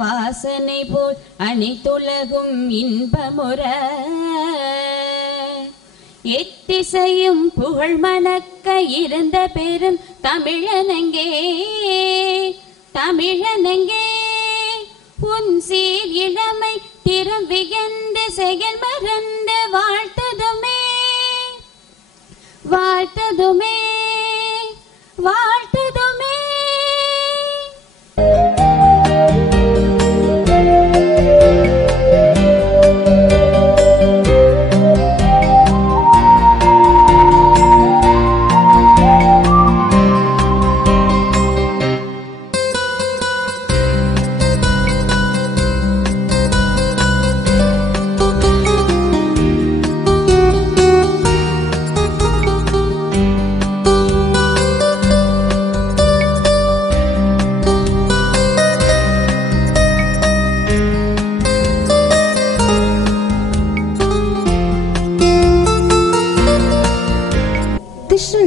வாசனை போல் அனைத்துலகும் இன்பமுற எத்திசையும் புகழ் மணக்க இருந்த பெரும் தமிழனங்கே தமிழனங்கே உன் சீர் இளமை திறம் வியந்து செயல் மறந்து வாழ்த்ததுமே வாழ்த்ததுமே வாழ்த்ததுமே.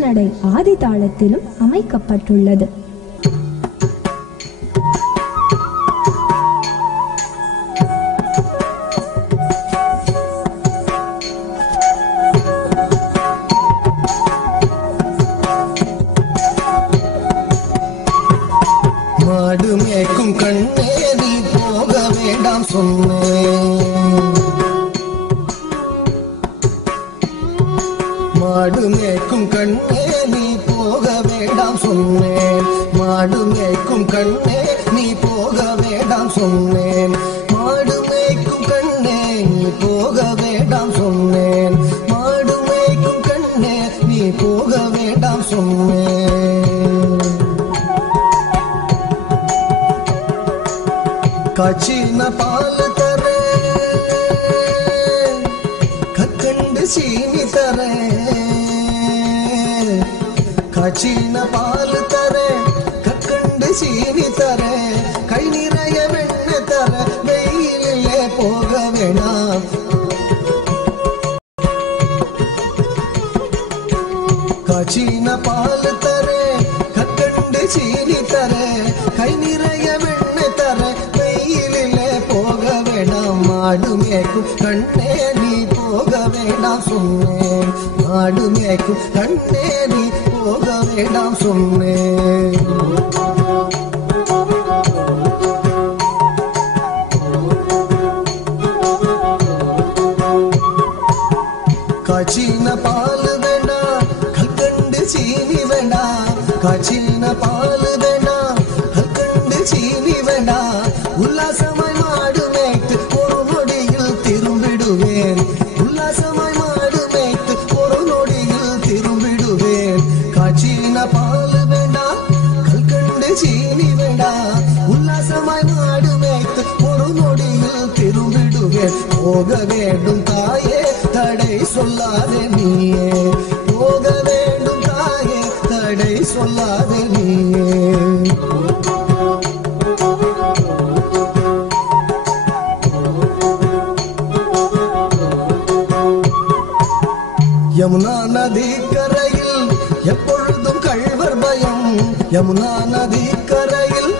நடை ஆதி தாளத்திலும் அமைக்கப்பட்டுள்ளது. மாடு மேய்க்கும் கண்ணே நீ போக வேண்டாம் சொன்னேன், மாடு மேய்க்கும் கண்ணே நீ போக வேண்டாம் சொன்னேன், மாடு மேய்க்கும் கண்ணே நீ போக வேண்டாம் சொன்னேன், மாடு மேய்க்கும் கண்ணே நீ போக வேண்டாம் சொன்னேன், மாடு மேய்க்கும் கண்ணே நீ போக வேண்டாம் சொன்னேன். காய்ச்சின பால் தர கற்கண்டு சீனி தர, காய்ச்சின பால் தர கற்கண்டு சீனி தர, கை நிறைய வெண்ணெய் தர வெயிலே போக வேணாம். காய்ச்சின பால் தர கற்கண்டு சீனி தர, கை நிறைய வெண்ணெய் தர வெயிலே போக வேணாம். மாடு மேய்க்கும் கண்ணே நீ போக வேண்டாம் சொன்னேன், மாடு மேய்க்கும் கண்ணே நீ போக வேண்டாம் சொன்னேன். காய்ச்சின பால் வேண்டாம் கற்கண்டு சீனி வேண்டாம், காய்ச்சின பால் வேண்டாம் கற்கண்டு சீனி வேண்டாம், உல்லாசமாய் மாடு மேய்த்து ஒரு நொடியில் திரும்பிடுவேன், உல்லாசமாய் மாடு மேய்த்து ஒரு நொடியில் திரும்பிடுவேன். காய்ச்சின பால் வேண்டாம் கற்கண்டு சீனி வேண்டாம், உல்லாசமாய் மாடு மேய்த்து ஒரு நொடியில் திரும்பிடுவேன். போக வேண்டும் தாயே தடை சொல்லாதே நீயே, போக வேண்டும் தாயே தடை சொல்லாதே நீயே. யமுனா நதி கரையில் எப்பொழுதும் கள்வர் பயம், யமுனா நதி கரையில்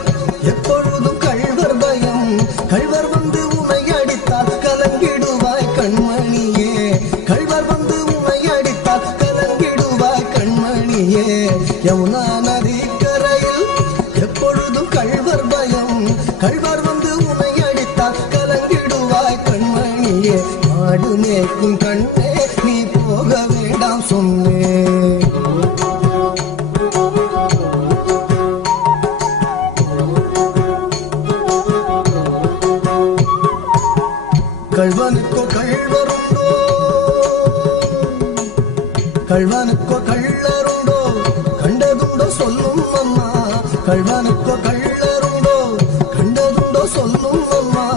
எப்பொழுதும் கள்வர் பயம், கள்வர் வந்து உன்னை அடித்தால் கலங்கிடுவாய் கண்மணியே, கள்வர் வந்து உன்னை அடித்தால் மாடு மேய்க்கும் கண்ணே நீ போக வேண்டாம் சொன்னேன். கள்வனுக்கோ கள்வருண்டோ கள்வனுக்கோ கள்ளருண்டோ கண்டதுண்டோ சொல்லும் அம்மா. கள்வனுக்கோ கள்ளருண்டோ கண்டதுண்டோ சொல்லும் அம்மா.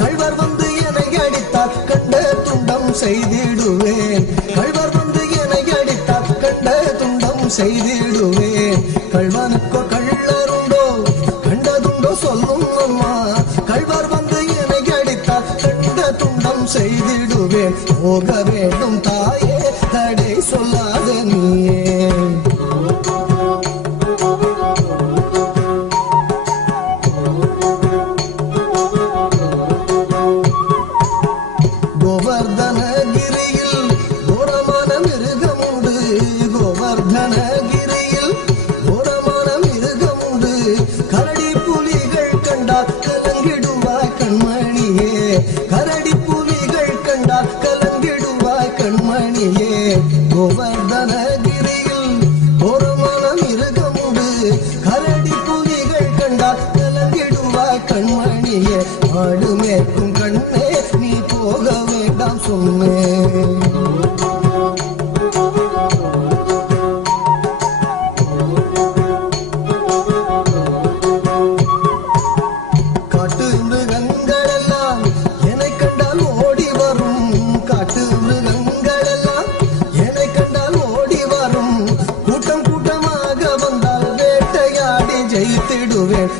கள்வர் வந்து என்னை அடித்தார் கண்ட துண்டம் செய்திடுவேன். கள்வர் வந்து என்னை அடித்தார் கண்ட துண்டம் செய்திடுவேன். கள்வனுக்கோ கள்ளருண்டோ கண்டதுண்டோ சொல்லும் அம்மா. கள்வர் வந்து என்னை அடித்தார் கண்ட துண்டம் செய்திடுவேன். போக வேண்டும் தாயே தடை சொல்லாத நீயே. கோவர்தனகிரியில் கோரமான மிருகமுண்டு. கோவர்தனகிரியில் கோரமான மிருகமுண்டு. கரடி புலிகள் கண்டால் கலங்கிடுவாய் கண்மணியே. கரடி புலிகள் கண்டால் கலங்கிடுவாய் கண்மணியே. கோவர்தனகிரியில் கோரமான மிருகமுண்டு. கரடி புலிகள் கண்டால் கலங்கிடுவாய் கண்மணியே. மாடு மேய்க்கும் கண்ணே நீ போக வேண்டாம் சொன்னேன். காட்டு மிருகங்களெல்லாம் என்னை கண்டால் ஓடி வரும். காட்டு மிருகங்களெல்லாம் என்னை கண்டால் ஓடி வரும். கூட்டம் கூட்டமாக வந்தால் வேட்டையாடி ஜெயித்திடுவேன்.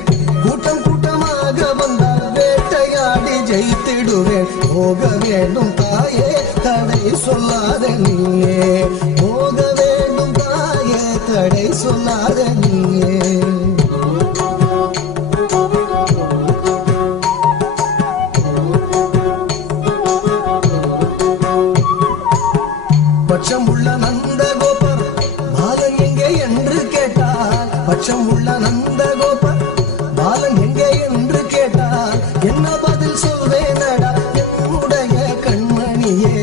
கூட்டம் கூட்டமாக வந்தால் வேட்டையாடி ஜெயித்திடுவேன். போக வேண்டும் தாயே தடை சொல்லாத நீயே. போக வேண்டும் தாயே தடை சொல்லாத நீயே. பட்சமுள்ள நந்தகோபர் பாலன் எங்கே என்று கேட்டார். பட்சமுள்ள நந்தகோபர் பாலன் எங்கே என்று கேட்டார். என்ன பதில் சொல்வேனடா என்னுடைய கண்மணியே.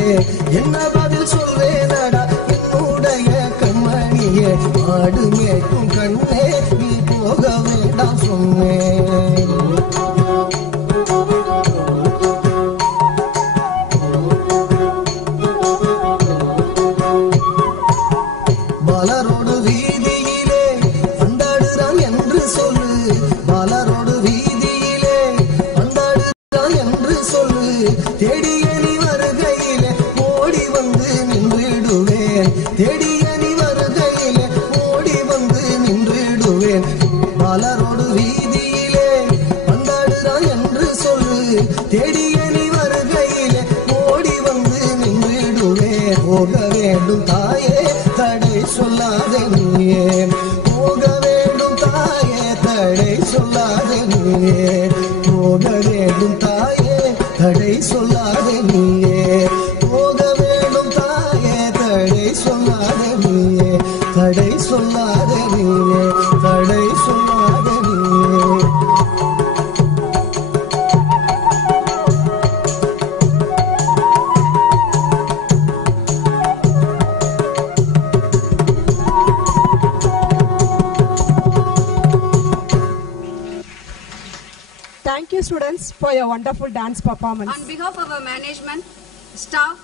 என்ன பதில் சொல்வேனடா என்னுடைய கண்மணியே. மாடு மேய்க்கும் கண்ணே நீ போக வேண்டாம் சொன்னேன். பாலரோடு வீதியிலே வந்தாடுறான் என்று சொல்லு. பாலரோடு வீதியிலே வந்தாடுறான் என்று சொல்லு. தேடிய நீ வருகையிலே ஓடி வந்து நின்றிடுவேன். தேடிய நீ வருகையிலே ஓடி வந்து நின்றிடுவேன். பாலரோடு வீதியிலே வந்தாடுறான் என்று சொல்லு. தேடிய நீ வருகையிலே ஓடி வந்து நின்றிடுவேன். போக வேண்டும் தாயே தடை சொல்லாத நீயே. போக வேண்டும் தாயே தடை சொல்லாத நீயே. போக வேண்டும் தாயே தடை சொல்லாத நீயே. போக வேண்டும் தாயே தடை சொல்லாத நீயே. தடை சொல்லாத நீயே. தடை சொல்லாத நீயே. Thank you, students, for your wonderful dance performance. On behalf of our management, staff,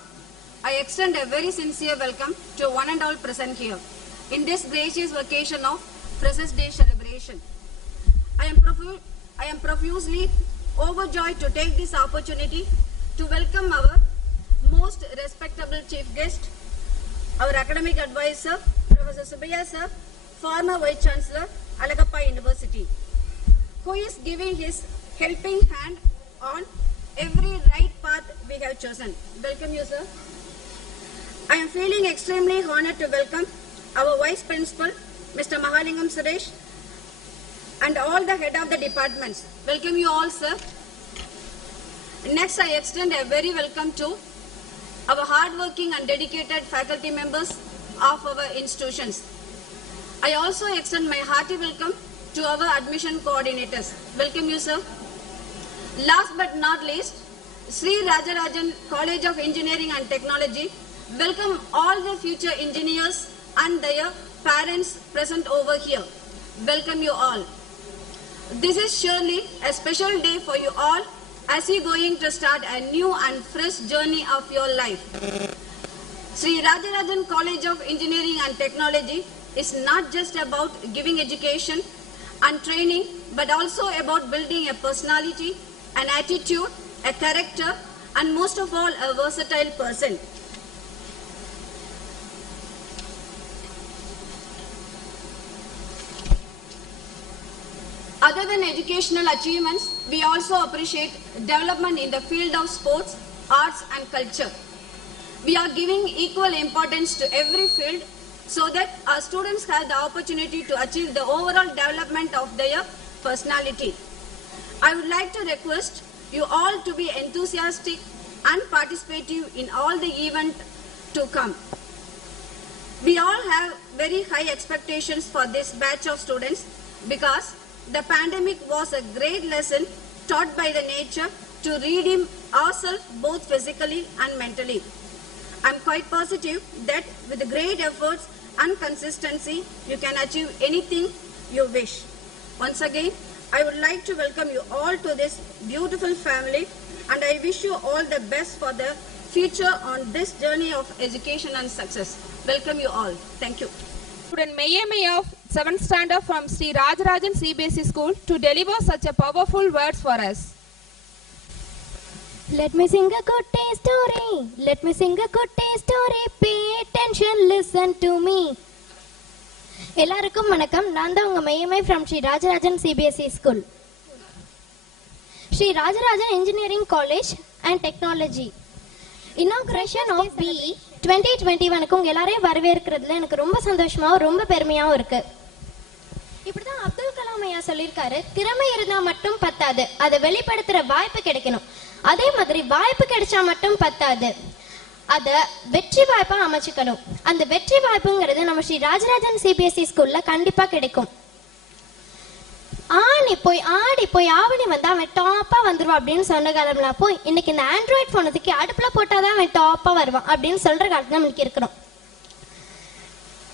I extend a very sincere welcome to one and all present here in this gracious occasion of Freshers' Day celebration. I am profusely overjoyed to take this opportunity to welcome our most respectable chief guest, our academic advisor, Professor Subbiah sir, former Vice Chancellor, Alagappa University, who is giving his helping hand on every right path we have chosen. Welcome you, sir. I am feeling extremely honored to welcome our Vice Principal, Mr. Mahalingam Suresh, and all the head of the departments. Welcome you all, sir. Next, I extend a very welcome to our hardworking and dedicated faculty members of our institutions. I also extend my hearty welcome to our admission coordinators. Welcome you, sir. Last but not least, Sri Rajarajan College of Engineering and Technology welcome all the future engineers and their parents present over here. Welcome you all. This is surely a special day for you all as you going to start a new and fresh journey of your life. Sri Rajarajan College of Engineering and Technology is not just about giving education and training, but also about building a personality, an attitude, a character, and most of all, a versatile person. Other than educational achievements, we also appreciate development in the field of sports, arts, and culture. We are giving equal importance to every field so that our students have the opportunity to achieve the overall development of their personality. I would like to request you all to be enthusiastic and participative in all the events to come. We all have very high expectations for this batch of students because the pandemic was a great lesson taught by the nature to redeem ourselves both physically and mentally. I'm quite positive that with great efforts and consistency, you can achieve anything you wish. Once again, I would like to welcome you all to this beautiful family, and I wish you all the best for the future on this journey of education and success. Welcome you all. Thank you. Student Mayame of 7th standard from Sri Rajarajan CBSE School to deliver such a powerful words for us. Let me sing a good day story. Let me sing a good day story. Pay attention, listen to me. எல்லாருக்கும் வணக்கம். நான் தான் உங்க மையமை from Sri Rajarajan CBSE School. Sri Rajarajan Engineering College and Technology inauguration of BE 2021 உங்க எல்லாரையும் வரவேற்கிறதுல எனக்கு ரொம்ப சந்தோஷமாவும் ரொம்ப பெருமையாவும் இருக்கு. இப்படிதான் அப்துல் கலாம் ஐயா சொல்லியிருக்காரு, திறமை இருந்தா மட்டும் பத்தாது, அதை வெளிப்படுத்துற வாய்ப்பு கிடைக்கணும். அதே மாதிரி வாய்ப்பு கிடைச்சா மட்டும் பத்தாது, அத வெற்றி வாய்ப்பா அமைச்சுக்கணும். அந்த வெற்றி வாய்ப்புங்கிறது நம்ம ஸ்ரீ ராஜராஜன் CBSE ஸ்கூல்ல கண்டிப்பா கிடைக்கும். ஆடி போய் ஆவணி வந்தா அவன் டாப்பா வந்துருவான் அப்படின்னு சொன்ன காலம்லாம் போய் இன்னைக்கு இந்த ஆண்ட்ராய்ட் போனை தூக்கி அடுப்புல போட்டாதான் அவன் டாப்பா வருவான் அப்படின்னு சொல்ற காலத்துல நமக்கு இருக்கிறோம்.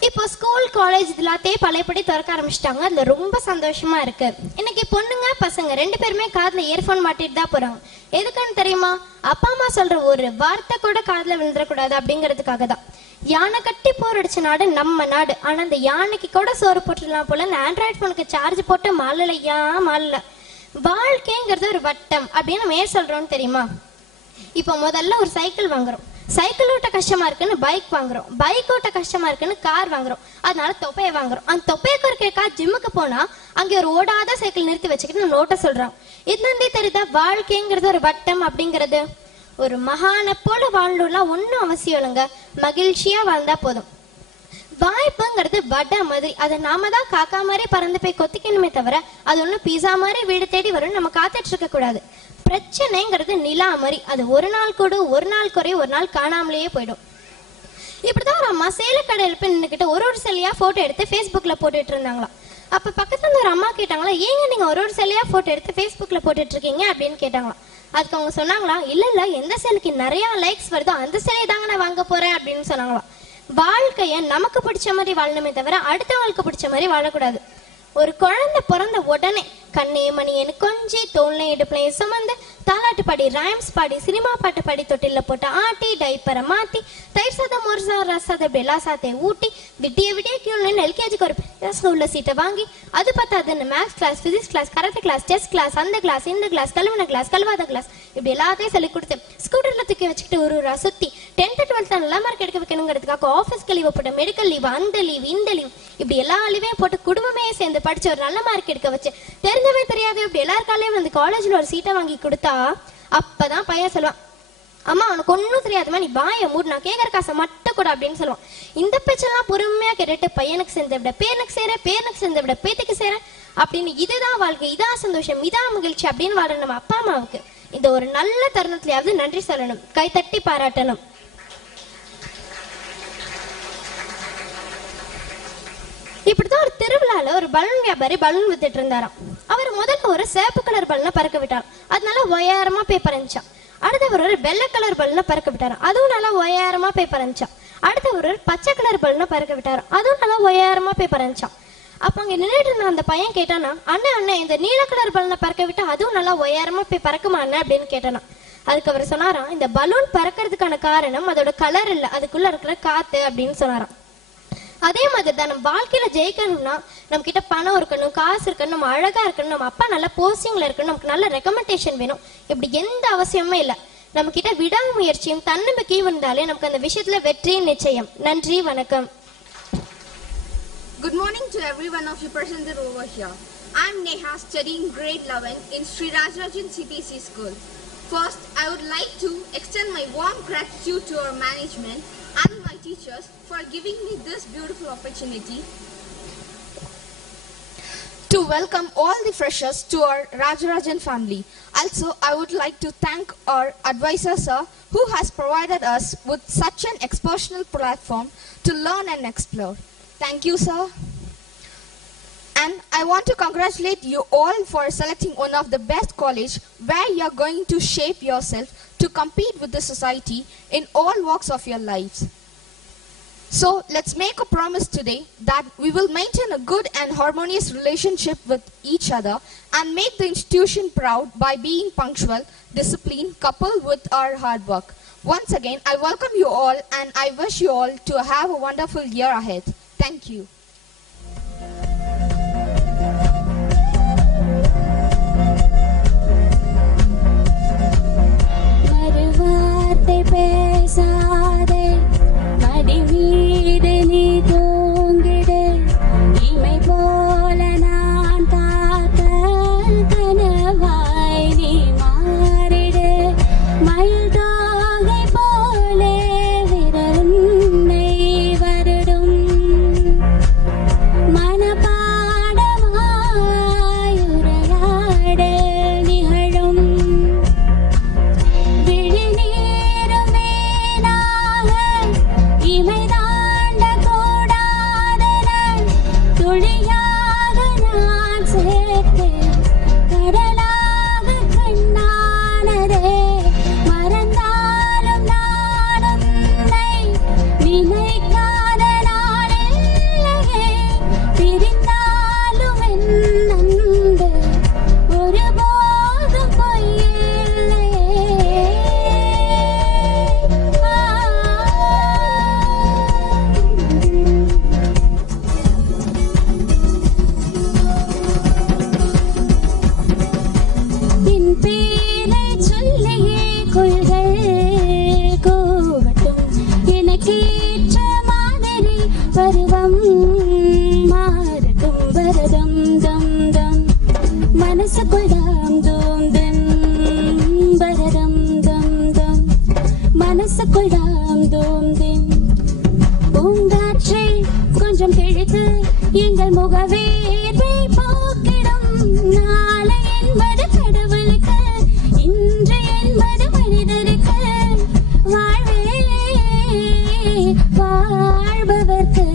இப்போ ஸ்கூல் காலேஜ் எல்லாத்தையும் பழையபடி திறக்க ஆரம்பிச்சிட்டாங்க. அதுல ரொம்ப சந்தோஷமா இருக்கு. இன்னைக்கு பொண்ணுங்க பசங்க 2 பேருமே காதுல இயர்போன் மாட்டிட்டு தான் போறாங்க. எதுக்குன்னு தெரியுமா? அப்பா அம்மா சொல்ற ஒரு வார்த்தை கூட காதுல விழுந்துடக்கூடாது அப்படிங்கிறதுக்காக தான். யானை கட்டி போர் அடிச்ச நாடு நம்ம நாடு. ஆனா அந்த யானைக்கு கூட சோறு போட்டுடலாம் போல இந்த ஆண்ட்ராய்ட் போனுக்கு சார்ஜ் போட்டு மாலலையா மாலல. வாழ்க்கைங்கிறது ஒரு வட்டம் அப்படின்னு நம்ம ஏன் சொல்றோம்னு தெரியுமா? இப்போ முதல்ல ஒரு சைக்கிள் வாங்குறோம், சைக்கிள் ஓட்ட கஷ்டமா இருக்குன்னு பைக் வாங்குறோம், பைக் ஓட்ட கஷ்டமா இருக்குன்னு கார் வாங்குறோம், அதனால தொப்பையை வாங்குறோம். அந்த தொப்பையை இருக்கா ஜிம்முக்கு போனா அங்கே ஒரு ஓடாத சைக்கிள் நிறுத்தி வச்சுக்கிட்டு நோட்ட சொல்றான். இதுலேருந்தே தெரியுதா வாழ்க்கைங்கிறது ஒரு வட்டம் அப்படிங்கிறது. ஒரு மகானை போல வாழ்ந்துலாம் ஒன்றும் அவசியம் இல்லைங்க, மகிழ்ச்சியா வாழ்ந்தா போதும். வாய்ப்புங்கிறது வடை மாதிரி, அதை நாம தான் காக்கா மாதிரி பறந்து போய் கொத்திக்கணுமே தவிர அது ஒன்றும் பீஸா மாதிரி வீடு தேடி வரும் நம்ம காத்துட்டு இருக்க கூடாது. பிரச்சனைங்கிறது நிலா மாதிரி, அது ஒரு நாள் கூட ஒரு நாள் குறைய ஒரு நாள் காணாமலேயே போயிடும். இப்படிதான் ஒரு அம்மா சேலை கடையில் போய் நின்றுக்கிட்டு ஒரு சிலையா போட்டோ எடுத்து Facebookல போட்டுட்டு இருந்தாங்களாம். அப்ப பக்கத்துல இருந்து ஒரு அம்மா கேட்டாங்களா, ஏங்க நீங்க ஒரு சிலையா போட்டோ எடுத்து Facebookல போட்டுட்டு இருக்கீங்க அப்படின்னு கேட்டாங்களாம். அதுக்கு அவங்க சொன்னாங்களா, இல்ல எந்த சிலைக்கு நிறைய லைக்ஸ் வருதோ அந்த சிலையை தாங்க நான் வாங்க போறேன் அப்படின்னு சொன்னாங்களாம். வாழ்க்கைய நமக்கு பிடிச்ச மாதிரி வாழணுமே தவிர அடுத்தவங்களுக்கு பிடிச்ச மாதிரி வாழக்கூடாது. ஒரு குழந்தை பிறந்த உடனே கண்ணே மணியன்னு கொஞ்சி தோல்னை இடுப்புலையும் சுமந்து தாலாட்டு பாடி ரைம்ஸ் பாடி சினிமா பாட்டு பாடி தொட்டில போட்டு ஆட்டி டைப்பரை மாத்தி தயிர் சாதம் மோர் சாதம் ரசாதம் இப்படி எல்லா சாத்தையும் ஊட்டி விடிய கியூன்னு எல்கேஜிக்கு ஒரு ஸ்கூல்ல சீட்டை வாங்கி அது பார்த்தாதுன்னு maths class, physics class, karate class, chess class, அந்த கிளாஸ் இந்த கிளாஸ், கழுவின கிளாஸ், கழுவாத கிளாஸ் இப்படி எல்லாத்தையும் சொல்லி கொடுத்து ஸ்கூட்டர்ல தூக்கி வச்சுக்கிட்டு ஒரு சுத்தி 10th 12th நல்லா மார்க் எடுக்க வைக்கணுங்கிறதுக்காக ஆஃபீஸ்க்கு லீவ் போட்டு மெடிக்கல் லீவ், அந்த லீவ் இந்த லீவ் இப்படி எல்லா லீவையும் போட்டு குடும்பமே சேர்ந்து படிச்சு ஒரு நல்ல மார்க் எடுக்க வச்சு தெரிஞ்சவே தெரியாது இப்படி எல்லாருக்காலையும் வந்து காலேஜ்ல ஒரு சீட்டை வாங்கி கொடுத்தா அப்பதான் பையன் சொல்லுவான், அம்மா உனக்கு ஒன்னும் தெரியாதுமா நீ வாய மூடு, நான் கேட்கற காசை மட்டும் கூட அப்படின்னு சொல்லுவான். இந்த பேச்செல்லாம் பொறுமையா கேட்டுட்டு பையனுக்கு சேர்ந்த விட பேனுக்கு சேர, பேனுக்கு சேர்ந்த விட பேத்துக்கு சேர அப்படின்னு இதுதான் வாழ்க்கை, இதான் சந்தோஷம், இதான் மகிழ்ச்சி அப்படின்னு வாழ நம்ம அப்பா அம்மாவுக்கு இந்த ஒரு நல்ல தருணத்திலேயாவது நன்றி சொல்லணும், கைத்தட்டி பாராட்டணும். இப்படிதான் ஒரு திருவிழால ஒரு பலூன் வியாபாரி பலூன் வித்துட்டு இருந்தாராம். அவர் முதல்ல ஒரு சேப்பு கலர் பலூனை பறக்க விட்டார். அதனால உயரமா போய் பறந்துச்சான். அடுத்த ஒருவர் வெள்ளை கலர் பலூனை பறக்க விட்டாரு, அதுவும் நல்லா உயரமா போய் பறந்துச்சான். அடுத்த ஒருவர் பச்சை கலர் பலூனை பறக்க விட்டாரு, அதுவும் நல்லா உயரமா போய் பறந்துச்சான். அப்ப அங்க நின்றுட்டு இருந்த அந்த பையன் கேட்டானா, அண்ணன் அண்ணன் இந்த நீல கலர் பலூனை பறக்க விட்டா அதுவும் நல்லா உயரமா போய் பறக்குமா அண்ணன் அப்படின்னு கேட்டானா. அதுக்கு அவர் சொன்னாராம், இந்த பலூன் பறக்கிறதுக்கான காரணம் அதோட கலர் இல்ல, அதுக்குள்ள இருக்கிற காத்து அப்படின்னு சொன்னாராம். அதே மாதிரி தான் நம்ம வாழ்க்கையில ஜெயிக்கணும்னா நம்ம கிட்ட பணம் இருக்கணும், காசு இருக்கணும், நம்ம அழகா இருக்கணும், நம்ம அப்பா நல்ல போஸ்டிங்ல இருக்கணும், நமக்கு நல்ல ரெக்கமெண்டேஷன் வேணும், இப்படி எந்த அவசியமுமே இல்லை. நம்ம கிட்ட விடாமுயற்சியும் தன்னம்பிக்கையும் இருந்தாலே நமக்கு அந்த விஷயத்துல வெற்றி நிச்சயம். நன்றி, வணக்கம். Good morning to every one of you present over here. I am Neha, studying grade 11 in Sri Rajarajan CBSE School. First, I would like to extend my warm gratitude to our management and my teachers for giving me this beautiful opportunity to welcome all the freshers to our Rajarajan family. Also, I would like to thank our advisor sir who has provided us with such an exceptional platform to learn and explore. Thank you, sir. And I want to congratulate you all for selecting one of the best college where you are going to shape yourself to compete with the society in all walks of your lives. So let's make a promise today that we will maintain a good and harmonious relationship with each other and make the institution proud by being punctual, disciplined, coupled with our hard work. Once again, I welcome you all and I wish you all to have a wonderful year ahead. Thank you. மறுவார்த்தை பேசாதே, மடி மீது நீ தூங்கிடு, இமை போல நான் காக்க கனவாய் நீ மாறிடு, மயில் தோகை போலே விரலுன்னை வருடும், மனப்பாடமாய் உரையாட நிகழும், விழிநீரும் வீணாக இமை தாண்ட கூடாதென துளியாக நான் சேர்த்தேன், கடலாக கண்ணானதே, மறந்தாலும் நான் உன்னை நினைக்காத நாளில்லையே, பிரிந்தாலும் என் அன்பு ஒருபோதும் பொய்யில்லையே. பின் பேரை சொல்லியே கொள்கள் கூவட்டும், எனக்கேற்ற மாதிரி பருவம் மாறட்டும், வரதம் தம் தம் மனசுக்குள் தாம் தூம் தம், வரதம் தம் தம் மனசுக்குள் தாம் தூம் தம், பூங்காற்றை கொஞ்சம் கிழித்து எங்கள் முகவேர்வை போக்கிடும், நாளை என்பது கடவுளுக்கு, இன்று என்பது மனிதருக்கு, வாழ்வே வாழ்பவர்க்கு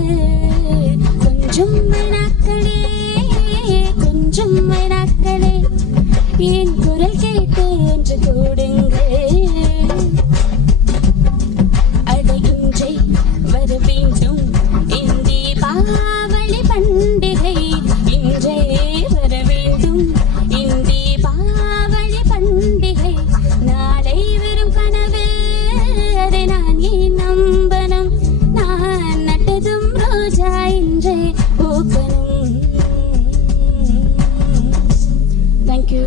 கொஞ்சம் மெனக்களே, கொஞ்சம் மெனக்களே, என் குரல் கேட்டு என்று கூடுங்கள், அதை இன்றை வர வேண்டும் என் தீபாவளி பண்டிகை, இன்றே வர வேண்டும் என் தீபாவளி பண்டிகை, நாளை வெறும் கனவு அதை நான் ஏன் நம்பணும், நான் நட்டதும் ரோஜா இன்றே பூக்கணும். Thank you.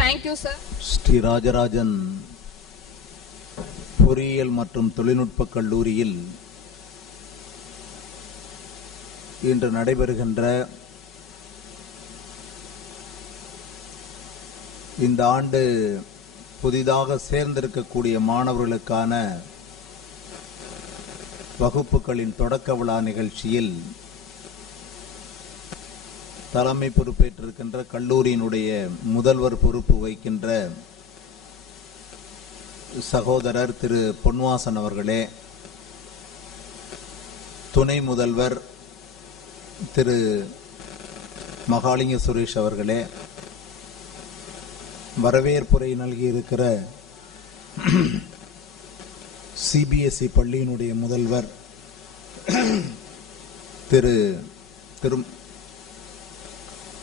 Thank you, sir. Sri Rajarajan பொறியியல் மற்றும் தொழில்நுட்ப கல்லூரியில் இன்று நடைபெறுகின்ற இந்த ஆண்டு புதிதாக சேர்ந்திருக்கக்கூடிய மாணவர்களுக்கான வகுப்புகளின் தொடக்க விழா நிகழ்ச்சியில் தலைமை பொறுப்பேற்றிருக்கின்ற கல்லூரியினுடைய முதல்வர் பொறுப்பு வகிக்கின்ற சகோதரர் திரு பொன்வாசன் அவர்களே, துணை முதல்வர் திரு மகாலிங்க சுரேஷ் அவர்களே, வரவேற்புரை நல்கியிருக்கிற சிபிஎஸ்இ பள்ளியினுடைய முதல்வர்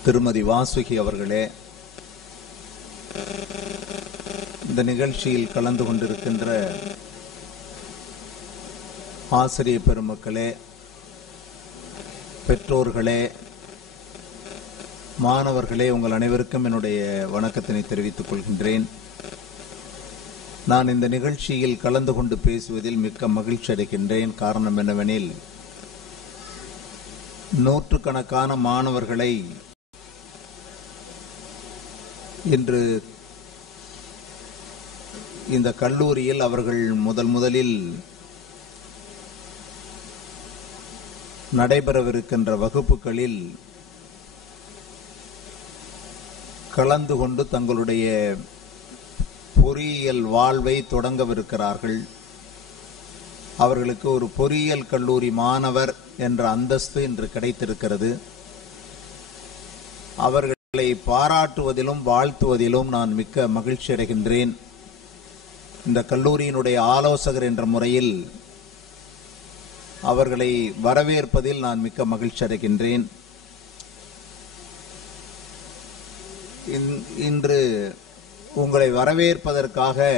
திருமதி வாசுகி அவர்களே, இந்த நிகழ்ச்சியில் கலந்து கொண்டிருக்கின்ற ஆசிரிய பெருமக்களே, பெற்றோர்களே, மாணவர்களே, உங்கள் அனைவருக்கும் என்னுடைய வணக்கத்தினை தெரிவித்துக் கொள்கின்றேன். நான் இந்த நிகழ்ச்சியில் கலந்து கொண்டு பேசுவதில் மிக்க மகிழ்ச்சி அடைகின்றேன். காரணம் என்னவெனில், நூற்றுக்கணக்கான மாணவர்களை இன்று இந்த கல்லூரியில் அவர்கள் முதலில் நடைபெறவிருக்கின்ற வகுப்புகளில் கலந்து கொண்டு தங்களுடைய பொறியியல் வாழ்வை தொடங்கவிருக்கிறார்கள். அவர்களுக்கு ஒரு பொறியியல் கல்லூரி மாணவர் என்ற அந்தஸ்து இன்று கிடைத்திருக்கிறது. அவர்களை பாராட்டுவதிலும் வாழ்த்துவதிலும் நான் மிக்க மகிழ்ச்சி அடைகின்றேன். இந்த கல்லூரியினுடைய ஆலோசகர் என்ற முறையில் அவர்களை வரவேற்பதில் நான் மிக்க மகிழ்ச்சி அடைகின்றேன். இன்று உங்களை வரவேற்பதற்காக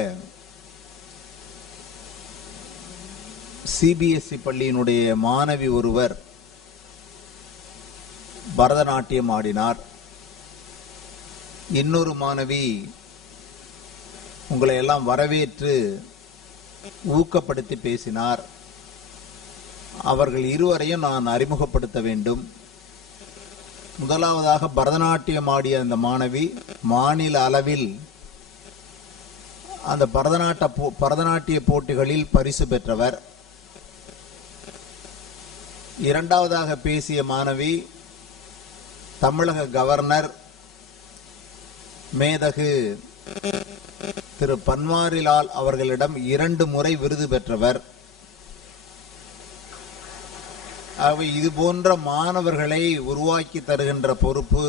சிபிஎஸ்இ பள்ளியினுடைய மாணவி ஒருவர் பரதநாட்டியம் ஆடினார். இன்னொரு மாணவி உங்களை எல்லாம் வரவேற்று ஊக்கப்படுத்தி பேசினார். அவர்கள் இருவரையும் நான் அறிமுகப்படுத்த வேண்டும். முதலாவதாக பரதநாட்டியம் ஆடிய அந்த மாணவி மாநில அளவில் அந்த பரதநாட்டிய போட்டிகளில் பரிசு பெற்றவர். இரண்டாவதாக பேசிய மாணவி தமிழக கவர்னர் மேதகு திரு பன்வாரிலால் அவர்களிடம் 2 முறை விருது பெற்றவர். ஆகவே இது போன்ற மாணவர்களை உருவாக்கி தருகின்ற பொறுப்பு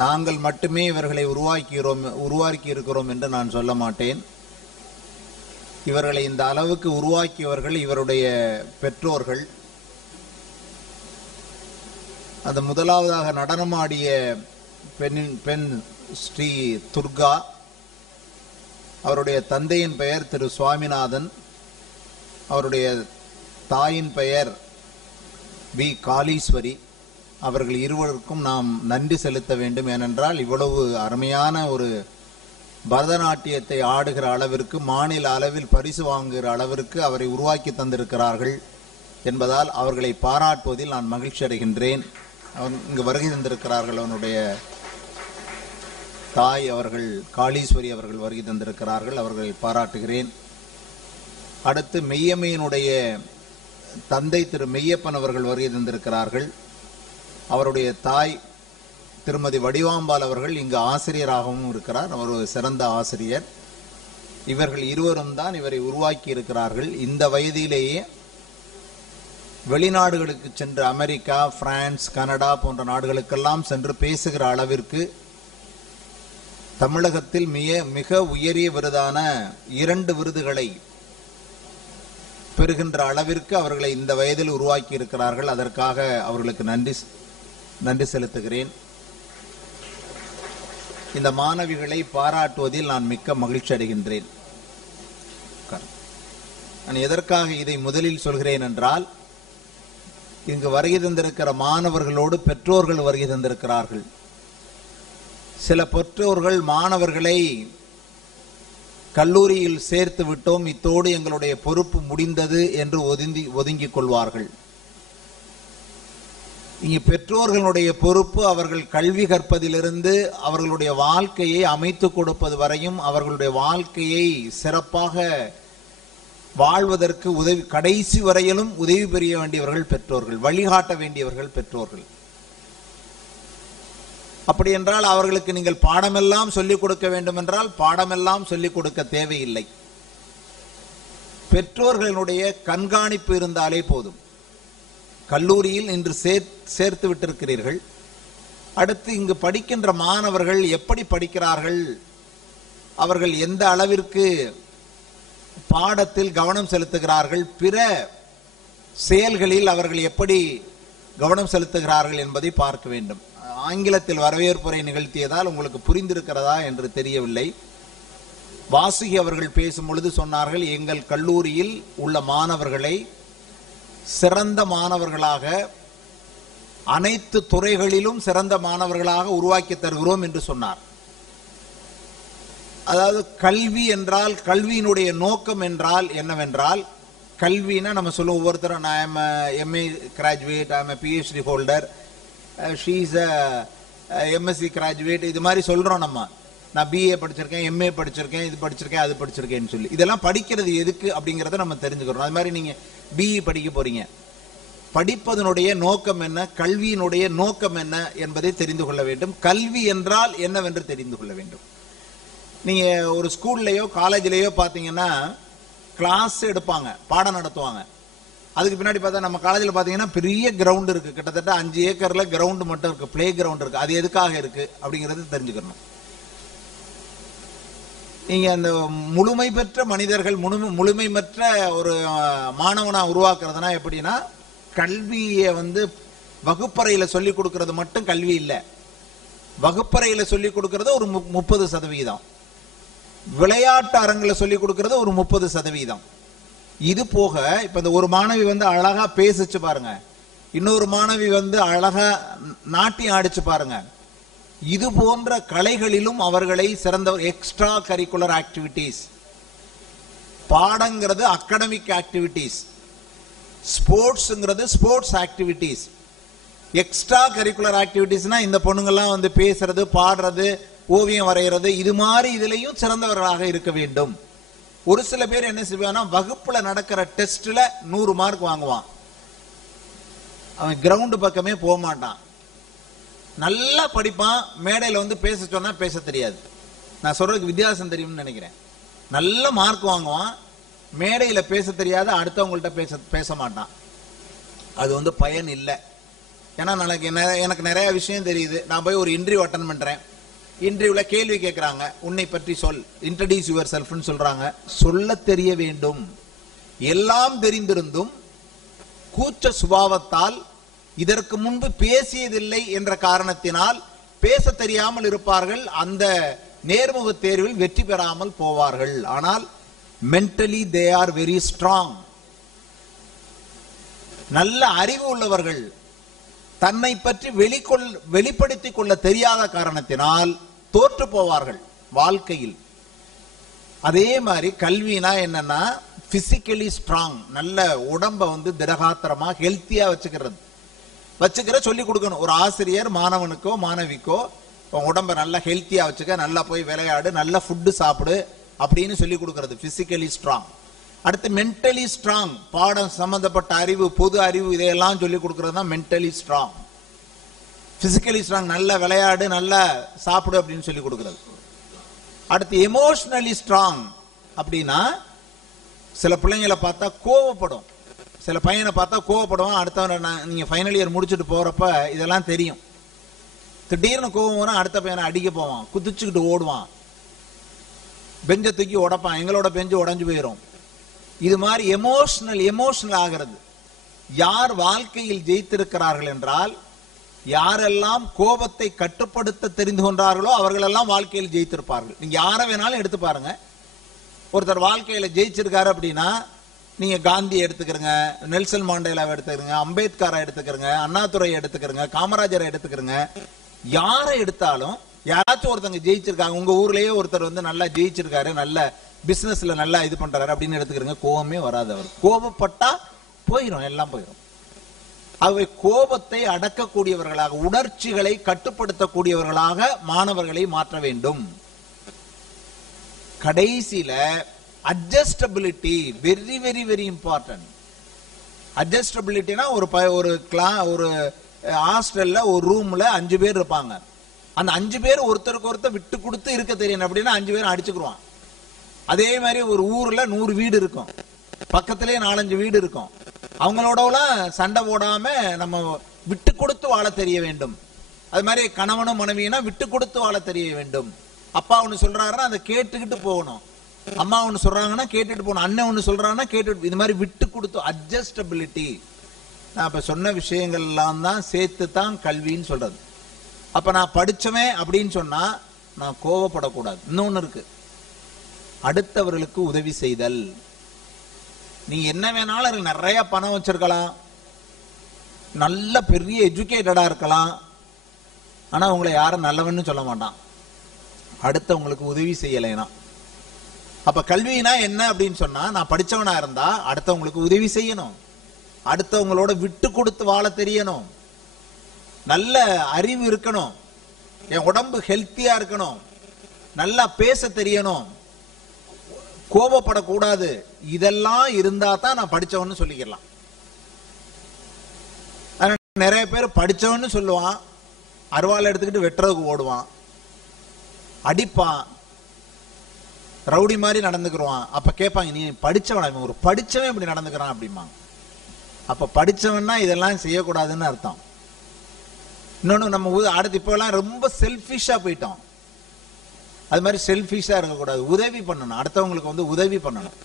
நாங்கள் மட்டுமே இவர்களை உருவாக்கி இருக்கிறோம் என்று நான் சொல்ல மாட்டேன். இவர்களை இந்த அளவுக்கு உருவாக்கியவர்கள் இவருடைய பெற்றோர்கள். அந்த முதலாவதாக நடனமாடிய பெண் ஸ்ரீ துர்கா, அவருடைய தந்தையின் பெயர் திரு சுவாமிநாதன், அவருடைய தாயின் பெயர் வி காளீஸ்வரி. அவர்கள் இருவருக்கும் நாம் நன்றி செலுத்த வேண்டும். ஏனென்றால் இவ்வளவு அருமையான ஒரு பரதநாட்டியத்தை ஆடுகிற அளவிற்கு, மாநில அளவில் பரிசு வாங்குகிற அளவிற்கு அவரை உருவாக்கி தந்திருக்கிறார்கள் என்பதால் அவர்களை பாராட்டுவதில் நான் மகிழ்ச்சி அடைகின்றேன். இங்கு வருகை தந்திருக்கிறார்கள். அவனுடைய தாய் அவர்கள் காளீஸ்வரி அவர்கள் வருகை தந்திருக்கிறார்கள். அவர்களை பாராட்டுகிறேன். அடுத்து மெய்யம்மையினுடைய தந்தை திரு மெய்யப்பன் அவர்கள் வருகை தந்திருக்கிறார்கள். அவருடைய தாய் திருமதி வடிவாம்பாள் அவர்கள் இங்கு ஆசிரியராகவும் இருக்கிறார். அவர் ஒரு சிறந்த ஆசிரியர். இவர்கள் இருவரும் தான் இவரை உருவாக்கி இருக்கிறார்கள். இந்த வயதிலேயே வெளிநாடுகளுக்கு சென்று அமெரிக்கா, பிரான்ஸ், கனடா போன்ற நாடுகளுக்கெல்லாம் சென்று பேசுகிற அளவிற்கு தமிழகத்தில் மிக உயரிய விருதான 2 விருதுகளை பெறுகின்ற அளவிற்கு அவர்களை இந்த வயதில் உருவாக்கி இருக்கிறார்கள். அதற்காக அவர்களுக்கு நன்றி செலுத்துகிறேன். இந்த மாணவிகளை பாராட்டுவதில் நான் மிக்க மகிழ்ச்சி அடைகின்றேன். நான் எதற்காக இதை முதலில் சொல்கிறேன் என்றால், இங்கு வருகை தந்திருக்கிற மாணவர்களோடு பெற்றோர்கள் வருகை தந்திருக்கிறார்கள். சில பெற்றோர்கள் மாணவர்களை கல்லூரியில் சேர்த்து விட்டோம், இத்தோடு எங்களுடைய பொறுப்பு முடிந்தது என்று ஒதுங்கிக் கொள்வார்கள். இங்கு பெற்றோர்களுடைய பொறுப்பு அவர்கள் கல்வி கற்பதிலிருந்து அவர்களுடைய வாழ்க்கையை அமைத்துக் கொடுப்பது வரையும், அவர்களுடைய வாழ்க்கையை சிறப்பாக வாழ்வதற்கு கடைசி வரையிலும் உதவி புரிய வேண்டியவர்கள் பெற்றோர்கள், வழிகாட்ட வேண்டியவர்கள் பெற்றோர்கள். அப்படி என்றால் அவர்களுக்கு நீங்கள் பாடமெல்லாம் சொல்லிக் கொடுக்க வேண்டும் என்றால் பாடமெல்லாம் சொல்லிக் கொடுக்க தேவையில்லை. பெற்றோர்களுடைய கண்காணிப்பு இருந்தாலே போதும். கல்லூரியில் இன்று சேர்த்து விட்டிருக்கிறீர்கள். அடுத்து இங்கு படிக்கின்ற மாணவர்கள் எப்படி படிக்கிறார்கள், அவர்கள் எந்த அளவிற்கு பாடத்தில் கவனம் செலுத்துகிறார்கள், பிற செயல்களில் அவர்கள் எப்படி கவனம் செலுத்துகிறார்கள் என்பதை பார்க்க வேண்டும். ஆங்கிலத்தில் வரவேற்புரை நிகழ்த்தியதால் உங்களுக்கு புரிந்திருக்கிறதா என்று தெரியவில்லை. வாசுகி அவர்கள் பேசும் பொழுது சொன்னார்கள், எங்கள் கல்லூரியில் உள்ள மாணவர்களை சிறந்த மாணவர்களாக, அனைத்து துறைகளிலும் சிறந்த மாணவர்களாக உருவாக்கி தருகிறோம் என்று சொன்னார். அதாவது கல்வி என்றால், கல்வியினுடைய நோக்கம் என்றால் என்னவென்றால், கல்வினா நம்ம சொல்லுவோம் ஒவ்வொருத்தரும், நான் I'm MA graduate, I'm PhD holder, she is MSc graduate, இது மாதிரி சொல்றோம். நம்ம நான் பிஏ படிச்சிருக்கேன், எம்ஏ படிச்சிருக்கேன், இது படிச்சிருக்கேன், அது படிச்சிருக்கேன்னு சொல்லி இதெல்லாம் படிக்கிறது எதுக்கு அப்படிங்கிறத நம்ம தெரிஞ்சுக்கிறோம். அது மாதிரி நீங்க பிஇ படிக்க போறீங்க, படிப்பதனுடைய நோக்கம் என்ன, கல்வியினுடைய நோக்கம் என்ன என்பதை தெரிந்து கொள்ள வேண்டும். கல்வி என்றால் என்னவென்று தெரிந்து கொள்ள வேண்டும். நீங்க ஒரு ஸ்கூல்லையோ காலேஜ்லயோ பாத்தீங்கன்னா கிளாஸ் எடுப்பாங்க, பாடம் நடத்துவாங்க. அதுக்கு பின்னாடி பார்த்தா நம்ம காலேஜில் பார்த்தீங்கன்னா பெரிய கிரவுண்ட் இருக்கு, கிட்டத்தட்ட 5 ஏக்கர்ல கிரவுண்ட் மட்டும் இருக்கு, பிளே கிரவுண்ட் இருக்கு. அது எதுக்காக இருக்கு அப்படிங்கிறது தெரிஞ்சுக்கணும். நீங்க அந்த முழுமை பெற்ற மனிதர்கள், முழுமை பெற்ற ஒரு மாணவனா உருவாக்குறதுனா எப்படின்னா, கல்வியை வகுப்பறையில சொல்லி கொடுக்கறது மட்டும் கல்வி இல்லை. வகுப்பறையில சொல்லி கொடுக்கறது ஒரு 30%, விளையாட்டு அரங்கில் சொல்லி கொடுக்கறது ஒரு 30%. இது போக இப்ப இந்த ஒரு மாணவி அழகா பேசிச்சு பாருங்க, இன்னொரு மாணவி அழகா நாட்டியம் ஆடிச்சு பாருங்க. இது போன்ற கலைகளிலும் அவர்களை சிறந்த எக்ஸ்ட்ரா கரிக்குலர் ஆக்டிவிட்டிஸ், பாடங்கிறது அகாடமிக் ஆக்டிவிட்டிஸ், ஸ்போர்ட்ஸ்ங்கிறது ஸ்போர்ட்ஸ் ஆக்டிவிட்டிஸ். எக்ஸ்ட்ரா கரிக்குலர் ஆக்டிவிட்டிஸ்னா இந்த பொண்ணுங்கெல்லாம் பேசுறது, பாடுறது, ஓவியம் வரைகிறது, இது மாதிரி இதுலயும் சிறந்தவர்களாக இருக்க வேண்டும். ஒரு சில பேர் என்ன செய்வாங்கன்னா, வகுப்புல நடக்கிற டெஸ்ட்ல 100 மார்க் வாங்குவான், அவன் கிரவுண்ட் பக்கமே போக மாட்டான். நல்லா படிப்பான், மேடையில பேச சொன்னா பேச தெரியாது. நான் சொல்றதுக்கு வித்தியாசம் தெரியும்னு நினைக்கிறேன். நல்ல மார்க் வாங்குவான், மேடையில பேச தெரியாது, அடுத்தவங்கள்ட்ட பேச மாட்டான். அது பயன் இல்லை. ஏன்னா எனக்கு நிறைய விஷயம் தெரியுது. நான் போய் ஒரு இன்டர்வியூ அட்டன் பண்றேன், இன்டர்வியூல கேள்வி கேட்கிறாங்க, உன்னை பற்றி சொல், இன்ட்ரோடியூஸ் யுவர் செல்ஃப்னு சொல்றாங்க. சொல்ல தெரிய வேண்டும். எல்லாம் தெரிந்திருந்தும் கூச்ச சுபாவத்தால் இதற்கு முன்பு பேசியதில்லை என்ற காரணத்தினால் பேச தெரியாமல் இருப்பார்கள். அந்த நேர்முக தேர்வில் வெற்றி பெறாமல் போவார்கள். ஆனால் mentally they are very strong. நல்ல அறிவு உள்ளவர்கள் தன்னை பற்றி வெளிப்படுத்திக் கொள்ள தெரியாத காரணத்தினால் தோற்று போவார்கள் வாழ்க்கையில். அதே மாதிரி கல்வினா என்னன்னா, பிசிக்கலி ஸ்ட்ராங், நல்ல உடம்ப திடகாத்திரமா ஹெல்த்தியா வச்சுக்கிற சொல்லி கொடுக்கணும். ஒரு ஆசிரியர் மாணவனுக்கோ மாணவிக்கோ உடம்ப நல்லா ஹெல்த்தியா வச்சுக்க, நல்லா போய் விளையாடு, நல்ல ஃபுட்டு சாப்பிடு அப்படின்னு சொல்லி கொடுக்கறது பிசிக்கலி ஸ்ட்ராங். அடுத்து மென்டலி ஸ்ட்ராங், பாடம் சம்பந்தப்பட்ட அறிவு, பொது அறிவு, இதையெல்லாம் சொல்லி கொடுக்கறது தான் மென்டலி ஸ்ட்ராங். பிசிக்கலி ஸ்ட்ராங், நல்ல விளையாடு, நல்லா சாப்பிடு அப்படின்னு சொல்லி கொடுக்கிறது. அடுத்து எமோஷனலி ஸ்ட்ராங் அப்படின்னா, சில பிள்ளைங்களை பார்த்தா கோவப்படும், சில பையனை பார்த்தா கோவப்படுவான். அடுத்தவன் நீங்க ஃபைனல் இயர் முடிச்சுட்டு போறப்ப இதெல்லாம் தெரியும். திடீர்னு கோவம் வரும், அடுத்த பையனை அடிக்க போவான், குதிச்சுக்கிட்டு ஓடுவான், பெஞ்சை தூக்கி உடைப்பான், எங்களோட பெஞ்சு உடைஞ்சு போயிடும். இது மாதிரி எமோஷனல் ஆகிறது. யார் வாழ்க்கையில் ஜெயித்திருக்கிறார்கள் என்றால், யாரெல்லாம் கோபத்தை கட்டுப்படுத்த தெரிந்து கொண்டார்களோ அவர்கள் எல்லாம் வாழ்க்கையில் ஜெயித்திருப்பார்கள். நீங்க யாரை வேணாலும் எடுத்து பாருங்க. ஒருத்தர் வாழ்க்கையில ஜெயிச்சிருக்காரு அப்படின்னா, நீங்க காந்தி எடுத்துக்கிறங்க, நெல்சன் மாண்டேலாவை எடுத்துக்கிறங்க, அம்பேத்கரை எடுத்துக்கிறங்க, அண்ணாதுரை எடுத்துக்கிறங்க, காமராஜரை எடுத்துக்கிறங்க, யாரை எடுத்தாலும் யாராச்சும் ஒருத்தங்க ஜெயிச்சிருக்காங்க. உங்க ஊர்லயே ஒருத்தர் நல்லா ஜெயிச்சிருக்காரு, நல்ல பிசினஸ்ல நல்லா இது பண்றாரு அப்படின்னு எடுத்துக்கிறங்க, கோபமே வராது. அவர் கோபப்பட்டா போயிடும், எல்லாம் போயிடும். அவை கோபத்தை அடக்கக்கூடியவர்களாக, உணர்ச்சிகளை கட்டுப்படுத்தக்கூடியவர்களாக மாணவர்களை மாற்ற வேண்டும். கடைசியில adjustability very very very important. அட்ஜஸ்டபிலிட்டினா ஒரு ஹாஸ்டல்ல ஒரு ரூம்ல 5 பேர் இருப்பாங்க. அந்த 5 பேர் ஒருத்தருக்கு ஒருத்தர் விட்டு கொடுத்து இருக்க தெரியணும் அப்படின்னா 5 பேரும் அடிச்சுக்குருவான். அதே மாதிரி ஒரு ஊர்ல 100 வீடு இருக்கும், பக்கத்திலே 4-5 வீடு இருக்கும். அவங்களோடலாம் சண்டை போடாம நம்ம விட்டு கொடுத்து வாழ தெரிய வேண்டும். அது மாதிரி கணவனும் மனைவினா விட்டு கொடுத்து வாழ தெரிய வேண்டும். அப்பா ஒண்ணு சொல்றாருன்னா அதை கேட்டுக்கிட்டு போகணும், அம்மா ஒண்ணு சொல்றாங்கன்னா கேட்டுட்டு போகணும், அண்ணன் ஒண்ணு சொல்றாங்கன்னா கேட்டுட்டு, இது மாதிரி விட்டு கொடுத்து அட்ஜஸ்டபிலிட்டி. நான் இப்ப சொன்ன விஷயங்கள் எல்லாம் தான் சேர்த்து தான் கல்வின்னு சொல்றது. அப்ப நான் படிச்சவன் அப்படின்னு சொன்னா நான் கோவப்படக்கூடாது. இன்னொன்னு இருக்கு, அடுத்தவர்களுக்கு உதவி செய்தல். நீங்க என்ன வேணாலும் நிறைய பணம் வச்சிருக்கலாம், நல்ல பெரிய எஜுகேட்டடா இருக்கலாம், ஆனா உங்களை யாரும் நல்லவன்னு சொல்ல மாட்டான் அடுத்தவங்களுக்கு உதவி செய்யலைனா. அப்ப கல்வினா என்ன அப்படின்னு சொன்னா, நான் படிச்சவனா இருந்தா அடுத்தவங்களுக்கு உதவி செய்யணும், அடுத்தவங்களோட விட்டு கொடுத்து வாழ தெரியணும், நல்ல அறிவு இருக்கணும், என் உடம்பு ஹெல்த்தியா இருக்கணும், நல்லா பேச தெரியணும், கோபப்படக்கூடாது. இதெல்லாம் இருந்தா தான் நான் படிச்சவன்னு சொல்லிக்கலாம். நிறைய பேர் படிச்சவன்னு சொல்லுவான், அருவாள் எடுத்துக்கிட்டு வெட்டுறதுக்கு ஓடுவான், அடிப்பான், ரவுடி மாதிரி நடந்துக்குருவான். அப்ப கேட்பாங்க, நீ படிச்சவன், ஒரு படிச்சவன் இப்படி நடந்துக்கிறான் அப்படிம்பாங்க. அப்ப படிச்சவன்னா இதெல்லாம் செய்யக்கூடாதுன்னு அர்த்தம். இன்னொன்னு, நம்ம அடுத்து இப்ப எல்லாம் ரொம்ப செல்ஃபிஷா போயிட்டோம். அது மாதிரி செல்ஃபிஷா இருக்கக்கூடாது, உதவி பண்ணணும், அடுத்தவங்களுக்கு உதவி பண்ணணும்.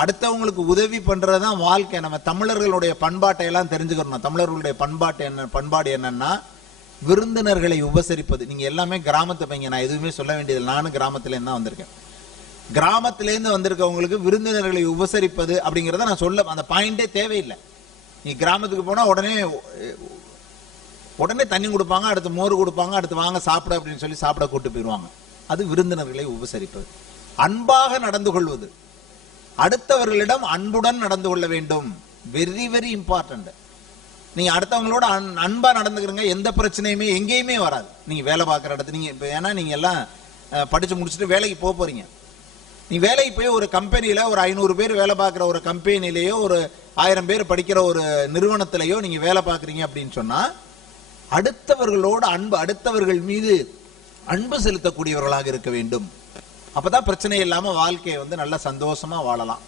அடுத்தவங்களுக்கு உதவி பண்றதுதான் வாழ்க்கை. நம்ம தமிழர்களுடைய பண்பாட்டை எல்லாம் தெரிஞ்சுக்கணும். தமிழர்களுடைய பண்பாடு என்னன்னா விருந்தினர்களை உபசரிப்பது. நீங்க எல்லாமே கிராமத்து பையன், நான் எதுவுமே சொல்ல வேண்டியது, நானும் கிராமத்திலேருந்து தான் வந்திருக்கேன். கிராமத்திலேருந்து வந்திருக்கவங்களுக்கு விருந்தினர்களை உபசரிப்பது அப்படிங்கறத நான் சொல்ல, அந்த பாயிண்டே தேவையில்லை. நீ கிராமத்துக்கு போனா உடனே தண்ணி கொடுப்பாங்க, அடுத்து மோர் கொடுப்பாங்க, அடுத்து வாங்க சாப்பிட அப்படின்னு சொல்லி சாப்பிட கூட்டு போயிடுவாங்க. அது விருந்தினர்களை உபசரிப்பது. அன்பாக நடந்து கொள்வது, அடுத்தவர்களிடம் அன்புடன் நடந்து கொள்ள வேண்டும். Very very important. நீங்க அடுத்தவங்களோட அன்பா நடந்துக்கிறீங்க, எந்த பிரச்சனையுமே எங்கேயுமே வராது. நீங்க வேலை பார்க்குற இடத்துல நீங்க ஏன்னா நீங்க எல்லாம் படிச்சு முடிச்சுட்டு வேலைக்கு போறீங்க. நீ வேலைக்கு போய் ஒரு கம்பெனியில ஒரு 500 பேர் வேலை பார்க்குற ஒரு கம்பெனிலேயோ ஒரு 1000 பேர் படிக்கிற ஒரு நிறுவனத்திலேயோ நீங்க வேலை பார்க்குறீங்க அப்படின்னு சொன்னா அடுத்தவர்களோட அன்பு, அடுத்தவர்கள் மீது அன்பு செலுத்தக்கூடியவர்களாக இருக்க வேண்டும். அப்பதான் பிரச்சனை இல்லாம வாழ்க்கையை நல்ல சந்தோஷமா வாழலாம்.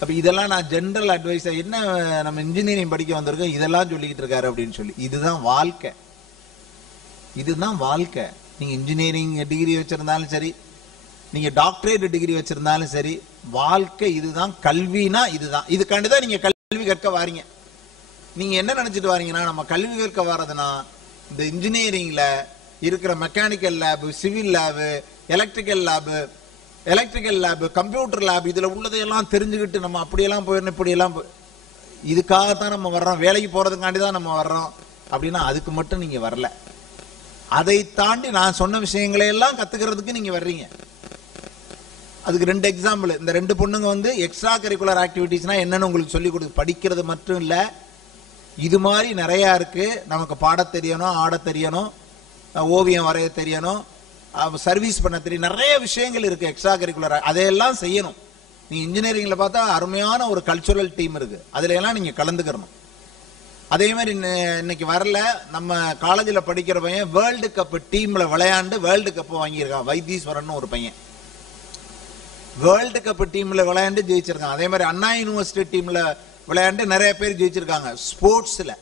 அப்ப இதெல்லாம் நான் ஜெனரல் அட்வைஸ், என்ன நம்ம இன்ஜினியரிங் படிக்க வந்திருக்கோம் இதெல்லாம் சொல்லிக்கிட்டு இருக்காரு அப்படின்னு சொல்லி, இதுதான் வாழ்க்கை. இதுதான் வாழ்க்கை. நீங்க இன்ஜினியரிங் டிகிரி வச்சிருந்தாலும் சரி, நீங்க டாக்டரேட் டிகிரி வச்சிருந்தாலும் சரி, வாழ்க்கை இதுதான். கல்வினா இதுதான். இதுக்காண்டிதான் நீங்க கல்வி கற்க வாரீங்க. நீங்க என்ன நினைச்சிட்டு வாரீங்கன்னா, நம்ம கல்வி கற்க வர்றதுன்னா இந்த இன்ஜினியரிங்ல இருக்கிற mechanical lab, civil lab, electrical lab, computer lab, இதுல உள்ளதையெல்லாம் தெரிஞ்சுக்கிட்டு நம்ம அப்படியெல்லாம் போயிடணும், இப்படியெல்லாம் இதுக்காகத்தான் நம்ம வர்றோம், வேலைக்கு போறதுக்காண்டி தான் நம்ம வர்றோம் அப்படின்னா அதுக்கு மட்டும் நீங்க வரல. அதை தாண்டி நான் சொன்ன விஷயங்களை எல்லாம் கத்துக்கிறதுக்கு நீங்க வர்றீங்க. அதுக்கு 2 எக்ஸாம்பிள். இந்த 2 பொண்ணுங்க எக்ஸ்ட்ரா கரிக்குலர் ஆக்டிவிட்டிஸ்னா என்னன்னு உங்களுக்கு சொல்லி கொடுத்து, படிக்கிறது மட்டும் இல்ல, இது மாதிரி நிறைய இருக்கு. நமக்கு பாட தெரியணும், ஆட தெரியணும், ஓவியம் வரைய தெரியணும், சர்வீஸ் பண்ண தெரியும், நிறைய விஷயங்கள் இருக்கு எக்ஸ்ட்ரா கரிக்குலர். அதையெல்லாம் செய்யணும். நீங்க இன்ஜினியரிங்ல பார்த்தா அருமையான ஒரு கல்ச்சுரல் டீம் இருக்கு, அதுல எல்லாம் நீங்க கலந்துக்கணும். அதே மாதிரி இன்னைக்கு வரல, நம்ம காலேஜில் படிக்கிற பையன் வேர்ல்டு கப் டீம்ல விளையாண்டு வேர்ல்டு கப் வாங்கியிருக்கான். வைத்தீஸ்வரன் ஒரு பையன் வேர்ல்டு கப் டீம்ல விளையாண்டு ஜெயிச்சிருக்கான். அதே மாதிரி அண்ணா யூனிவர்சிட்டி டீம்ல விளையாண்டு நிறைய பேர் ஜெயிச்சிருக்காங்க ஸ்போர்ட்ஸ்ல.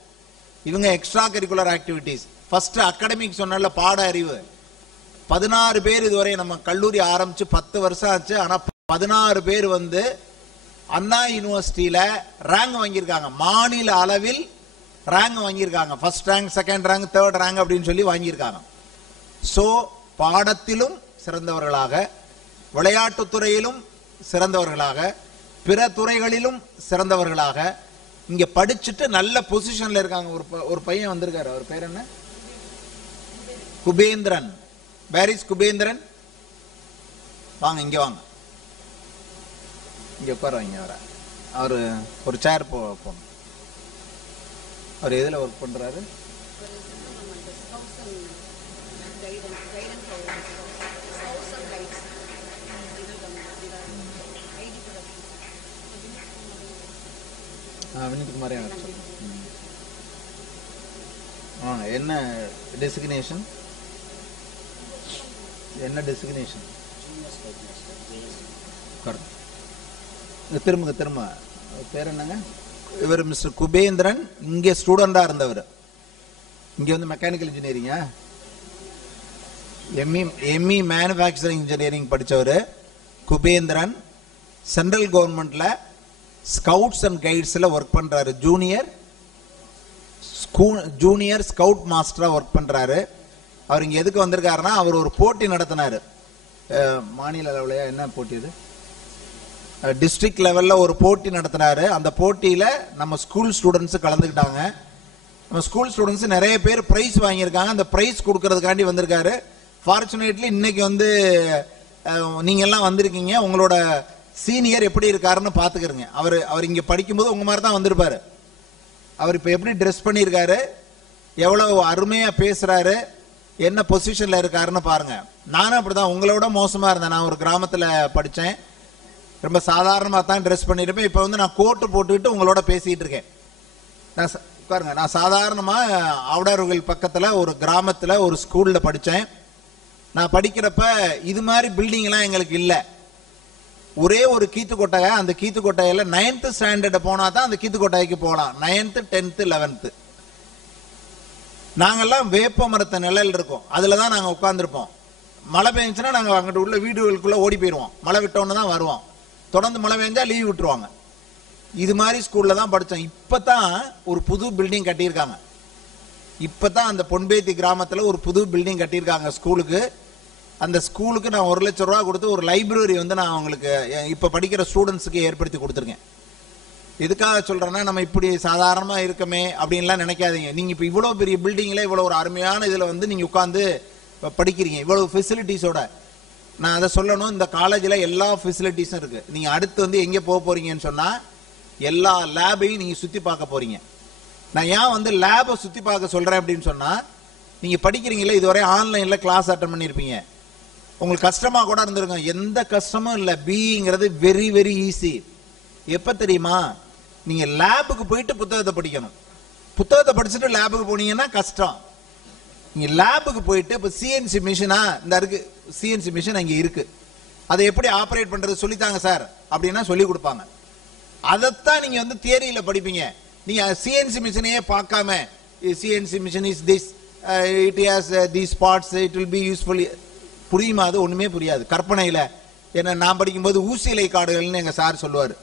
இவங்க extra curricular activities. First academic சொன்ன பாட அறிவு 16 பேர் இதுவரை, நம்ம கல்லூரி ஆரம்பிச்சு 10 வருஷம் ஆச்சு, ஆனா 16 பேர் அண்ணா யூனிவர்சிட்டியில ரேங்க் வாங்கியிருக்காங்க. மாநில அளவில் ரேங்க் வாங்கியிருக்காங்க. First rank, second rank, third rank அப்படின்னு சொல்லி வாங்கியிருக்காங்க. சோ பாடத்திலும் சிறந்தவர்களாக, விளையாட்டு துறையிலும் சிறந்தவர்களாக, பிற துறைகளிலும் சிறந்தவர்களாக இங்க படிச்சுட்டு நல்ல பொசிஷன்ல இருக்காங்க. ஒரு பையன் வந்திருக்காரு, அவர் பேர் என்ன? குபேந்திரன். Where is Kubendran? வாங்க இங்க வாங்க, இங்க உட்காருவாங்க. அவரு ஒரு சேர் போகணும். அவர் எதுல ஒர்க் பண்றாரு? வினித்குமாரே என்ன டெசிக்னேஷன்? என்ன டெசிக்னேஷன்? திரும்ப பேர் என்னங்க? இவர் மிஸ்டர் குபேந்திரன். இங்கே ஸ்டூடெண்டா இருந்தவர். இங்க வந்து மெக்கானிக்கல் இன்ஜினியரிங்கா, எம்இ மேனுஃபேக்சரிங் இன்ஜினியரிங் படித்தவர் குபேந்திரன். சென்ட்ரல் கவர்மெண்ட்ல ஸ்கவுட்ஸ் அண்ட் கைட்ஸில் ஒர்க் பண்ணுறாரு. ஜூனியர் ஸ்கவுட் மாஸ்டராக ஒர்க் பண்ணுறாரு. அவர் இங்கே எதுக்கு வந்திருக்காருன்னா, அவர் ஒரு போட்டி நடத்தினார். மாநில லெவலையா என்ன போட்டி அது? டிஸ்ட்ரிக்ட் லெவலில் ஒரு போட்டி நடத்தினாரு. அந்த போட்டியில் நம்ம ஸ்கூல் ஸ்டூடெண்ட்ஸு கலந்துக்கிட்டாங்க. நம்ம ஸ்கூல் ஸ்டூடெண்ட்ஸ் நிறைய பேர் ப்ரைஸ் வாங்கியிருக்காங்க. அந்த ப்ரைஸ் கொடுக்கறதுக்காண்டி வந்திருக்காரு. ஃபார்ச்சுனேட்லி இன்னைக்கு வந்து நீங்க எல்லாம் வந்திருக்கீங்க. உங்களோட சீனியர் எப்படி இருக்காருன்னு பாத்துக்கிறீங்க. அவர் இங்க படிக்கும்போது உங்க மாதிரி தான் வந்திருப்பாரு. அவர் இப்ப எப்படி ட்ரெஸ் பண்ணியிருக்காரு, எவ்வளவு அருமையா பேசுறாரு, என்ன பொசிஷன்ல இருக்காருன்னு பாருங்க. நானும் அப்படிதான், உங்களோட மோசமா இருந்தேன். நான் ஒரு கிராமத்துல படிச்சேன். ரொம்ப சாதாரணமா தான் ட்ரெஸ் பண்ணிருப்பேன். இப்ப வந்து நான் கோட்டு போட்டுக்கிட்டு உங்களோட பேசிட்டு இருக்கேன். பாருங்க, நான் சாதாரணமா ஆவுடார்கள் பக்கத்துல ஒரு கிராமத்துல ஒரு ஸ்கூல்ல படிச்சேன். நான் படிக்கிறப்ப இது மாதிரி பில்டிங் எல்லாம் எங்களுக்கு இல்லை. ஒரே ஒரு கீத்து கொட்டகை. அந்த கீத்து கொட்டகையில் 9th ஸ்டாண்டர்ட் போனா தான் அந்த கீத்து கொட்டகைக்கு போகலாம். 9th 10th 11th நாங்கெல்லாம் வேப்ப மரத்த நிழல் இருக்கும், அதுல தான் நாங்க உட்கார்ந்துருப்போம். மழை பெஞ்சுன்னா நாங்க அங்கிட்டு உள்ள வீடுகளுக்குள்ள ஓடி போயிடுவோம். மழை விட்டோன்னு தான் வருவோம். தொடர்ந்து மழை பெஞ்சா லீவ் விட்டுருவாங்க. இது மாதிரி ஸ்கூல்ல தான் படித்தோம். இப்பதான் ஒரு புது பில்டிங் கட்டியிருக்காங்க. இப்பதான் அந்த பொன்பேத்தி கிராமத்தில் ஒரு புது பில்டிங் கட்டியிருக்காங்க ஸ்கூலுக்கு. அந்த ஸ்கூலுக்கு நான் 1 லட்சம் ரூபா கொடுத்து ஒரு லைப்ரரி வந்து நான் அவங்களுக்கு இப்ப படிக்கிற ஸ்டூடெண்ட்ஸுக்கு ஏற்படுத்தி கொடுத்துருக்கேன். எதுக்காக சொல்றேன்னா, நம்ம இப்படி சாதாரணமா இருக்கமே அப்படின்லாம் நினைக்காதீங்க. நீங்க இப்ப இவ்வளவு பெரிய பில்டிங்ல இவ்வளவு ஒரு அருமையான இதுல வந்து நீங்க உட்கார்ந்து படிக்கிறீங்க, இவ்வளவு ஃபெசிலிட்டிஸோட. நான் அதை சொல்லணும், இந்த காலேஜ்ல எல்லா ஃபெசிலிட்டிஸும் இருக்கு. நீங்க அடுத்து வந்து எங்க போக போறீங்கன்னு சொன்னா, எல்லா லேபையும் நீங்க சுத்தி பார்க்க போறீங்க. நான் ஏன் வந்து லேபை சுத்தி பார்க்க சொல்றேன் அப்படின்னு சொன்னா, நீங்க படிக்கிறீங்களே, இதுவரை ஆன்லைன்ல கிளாஸ் அட்டன் பண்ணிருப்பீங்க. உங்களுக்கு கஷ்டமா கூட இருந்திருக்கும். எந்த கஷ்டமும் இல்லை. பிங்கிறது வெரி வெரி ஈஸி. எப்ப தெரியுமா? நீங்க லேபுக்கு போயிட்டு புத்தகத்தை படிக்கணும். புத்தகத்தை படிச்சுட்டு லேபுக்கு போனீங்கன்னா கஷ்டம். நீங்க லேபுக்கு போயிட்டு, இப்ப சிஎன்சி மிஷினா இந்த இருக்கு, சிஎன்சி மிஷின் அங்க இருக்கு, அதை எப்படி ஆபரேட் பண்றது சொல்லித்தாங்க சார் அப்படின்னா சொல்லி கொடுப்பாங்க. அதைத்தான் நீங்க வந்து தியரியில படிப்பீங்க. நீங்க சிஎன்சி மிஷினையே பார்க்காம, CNC machine is this, it has these parts, it will be useful. புரியுமா? அது ஒண்ணுமே புரியாது. கற்பனையில என்ன, நான் படிக்கும்போது ஊசிலை காடுகள்னு எங்க சார் சொல்லுவாரு.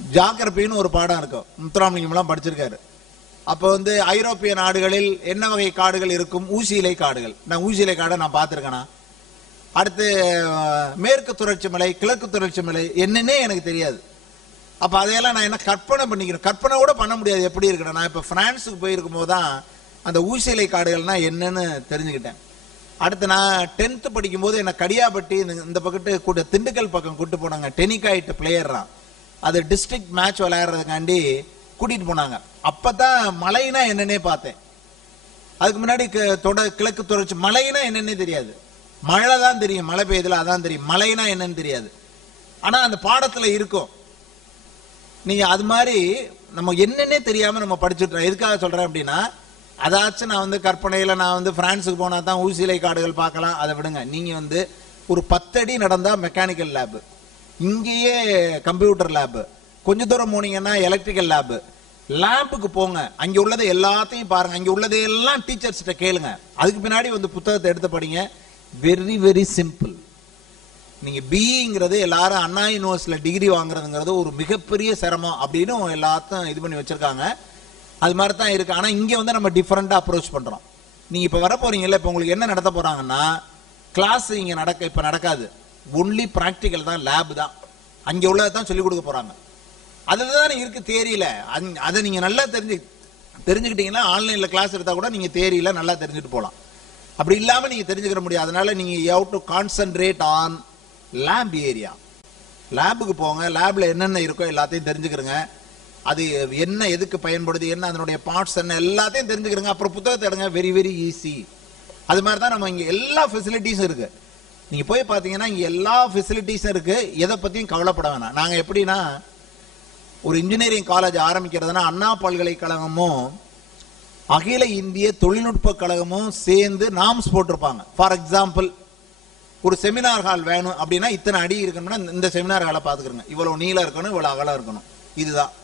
ஜாகிரபின்னு ஒரு பாடம் இருக்கும், முத்துராமலிங்கம் எல்லாம் படிச்சிருக்காரு. அப்ப வந்து ஐரோப்பிய நாடுகளில் என்ன வகை காடுகள் இருக்கும்? ஊசிலை காடுகள். நான் ஊசிலை காடை நான் பார்த்திருக்கேனா? அடுத்து மேற்கு தொடர்ச்சி மலை, கிழக்கு தொடர்ச்சி மலை, என்னன்னே எனக்கு தெரியாது. அப்ப அதையெல்லாம் நான் என்ன கற்பனை பண்ணிக்கிறேன். கற்பனை கூட பண்ண முடியாது எப்படி இருக்கணும். நான் இப்ப பிரான்ஸுக்கு போயிருக்கும் போதுதான் அந்த ஊசிலை காடுகள்னா என்னன்னு தெரிஞ்சுக்கிட்டேன். அடுத்து நான் 10th படிக்கும் போது என்ன கடியாபட்டி இந்த பக்கத்து கூட திண்டுக்கல் பக்கம் கூட்டு போனாங்க. டெனிகாய்ட் பிளேயர்லாம், அது டிஸ்ட்ரிக்ட் மேட்ச் விளையாடுறதுக்காண்டி கூட்டிட்டு போனாங்க. அப்பதான் மலைனா என்னன்னே பார்த்தேன். அதுக்கு முன்னாடி கிழக்கு தொடர்ச்சி மலைனா என்னன்னே தெரியாது. மழை தான் தெரியும், மழை பெய்யுதுல அதான் தெரியும். மலைனா என்னன்னு தெரியாது. ஆனா அந்த பாடத்துல இருக்கும். நீங்க அது மாதிரி நம்ம என்னன்னே தெரியாம நம்ம படிச்சுட்டோம். எதுக்காக சொல்றேன் அப்படின்னா, அதாச்சும் நான் வந்து கற்பனையில நான் வந்து பிரான்ஸுக்கு போனா தான் ஊசிலை காடுகள் பார்க்கலாம், அதை விடுங்க. நீங்க வந்து ஒரு 10 அடி நடந்தா மெக்கானிக்கல் லேப், இங்கேயே கம்ப்யூட்டர் லேப், கொஞ்ச தூரம் போனீங்கன்னா எலக்ட்ரிக்கல் லேப். லேம்புக்கு போங்க, அங்க உள்ளதை எல்லாத்தையும் பாருங்க, அங்க உள்ளதையெல்லாம் டீச்சர்ஸ்கிட்ட கேளுங்க. அதுக்கு பின்னாடி வந்து புத்தகத்தை எடுத்து படிங்க. Very very simple. நீங்க பிங்கிறது எல்லாரும் அண்ணா யூனிவர்சிட்டியில டிகிரி வாங்குறதுங்கிறது ஒரு மிகப்பெரிய சிரமம் அப்படின்னு எல்லாத்தையும் இது பண்ணி வச்சிருக்காங்க. அது மாதிரி தான் இருக்கு. ஆனா இங்க வந்து நம்ம டிஃபரெண்டா அப்ரோச் பண்றோம். நீங்க இப்ப வர போறீங்கல்ல, இப்ப உங்களுக்கு என்ன நடத்த போறாங்கன்னா, கிளாஸ் இங்க இப்ப நடக்காது. ஒன்லி பிராக்டிக்கல் தான், லேப் தான். அங்க உள்ளதான் சொல்லி கொடுக்க போறாங்க. அதுதான் இருக்கு தேரியில. அதை நீங்க நல்லா தெரிஞ்சுக்கிட்டீங்கன்னா ஆன்லைன்ல கிளாஸ் எடுத்தா கூட நீங்க தேரியில நல்லா தெரிஞ்சுட்டு போலாம். அப்படி இல்லாம நீங்க தெரிஞ்சுக்கிற முடியாது. அதனால நீங்க you have to concentrate on lab area. லேபுக்கு போங்க, லேப்ல என்னென்ன இருக்கோ எல்லாத்தையும் தெரிஞ்சுக்கிறங்க. அது என்ன, எதுக்கு பயன்படுது, என்ன அதனுடைய பார்ட்ஸ் என்ன, எல்லாத்தையும் தெரிஞ்சுக்கிறங்க. அப்புறம் புத்தகத்தை எடுங்க. Very very easy. அது மாதிரி தான் நம்ம இங்க எல்லா ஃபெசிலிட்டிஸும் இருக்கு. நீங்க போய் பாத்தீங்கன்னா இங்க எல்லா ஃபெசிலிட்டிஸும் இருக்கு. எதை பத்தியும் கவலைப்பட வேணாம். நாங்க எப்படின்னா, ஒரு இன்ஜினியரிங் காலேஜ் ஆரம்பிக்கிறதுனா அண்ணா பல்கலைக்கழகமும் அகில இந்திய தொழில்நுட்ப கழகமும் சேர்ந்து நாம்ஸ் போட்டிருப்பாங்க. ஃபார் எக்ஸாம்பிள், ஒரு செமினார் ஹால் வேணும் அப்படின்னா இத்தனை அடி இருக்கணும்னா இந்த செமினார் ஹாலை பார்த்துக்கிறோங்க, இவ்வளவு நீளம் இருக்கணும், இவ்வளவு அகலம் இருக்கணும், இதுதான்.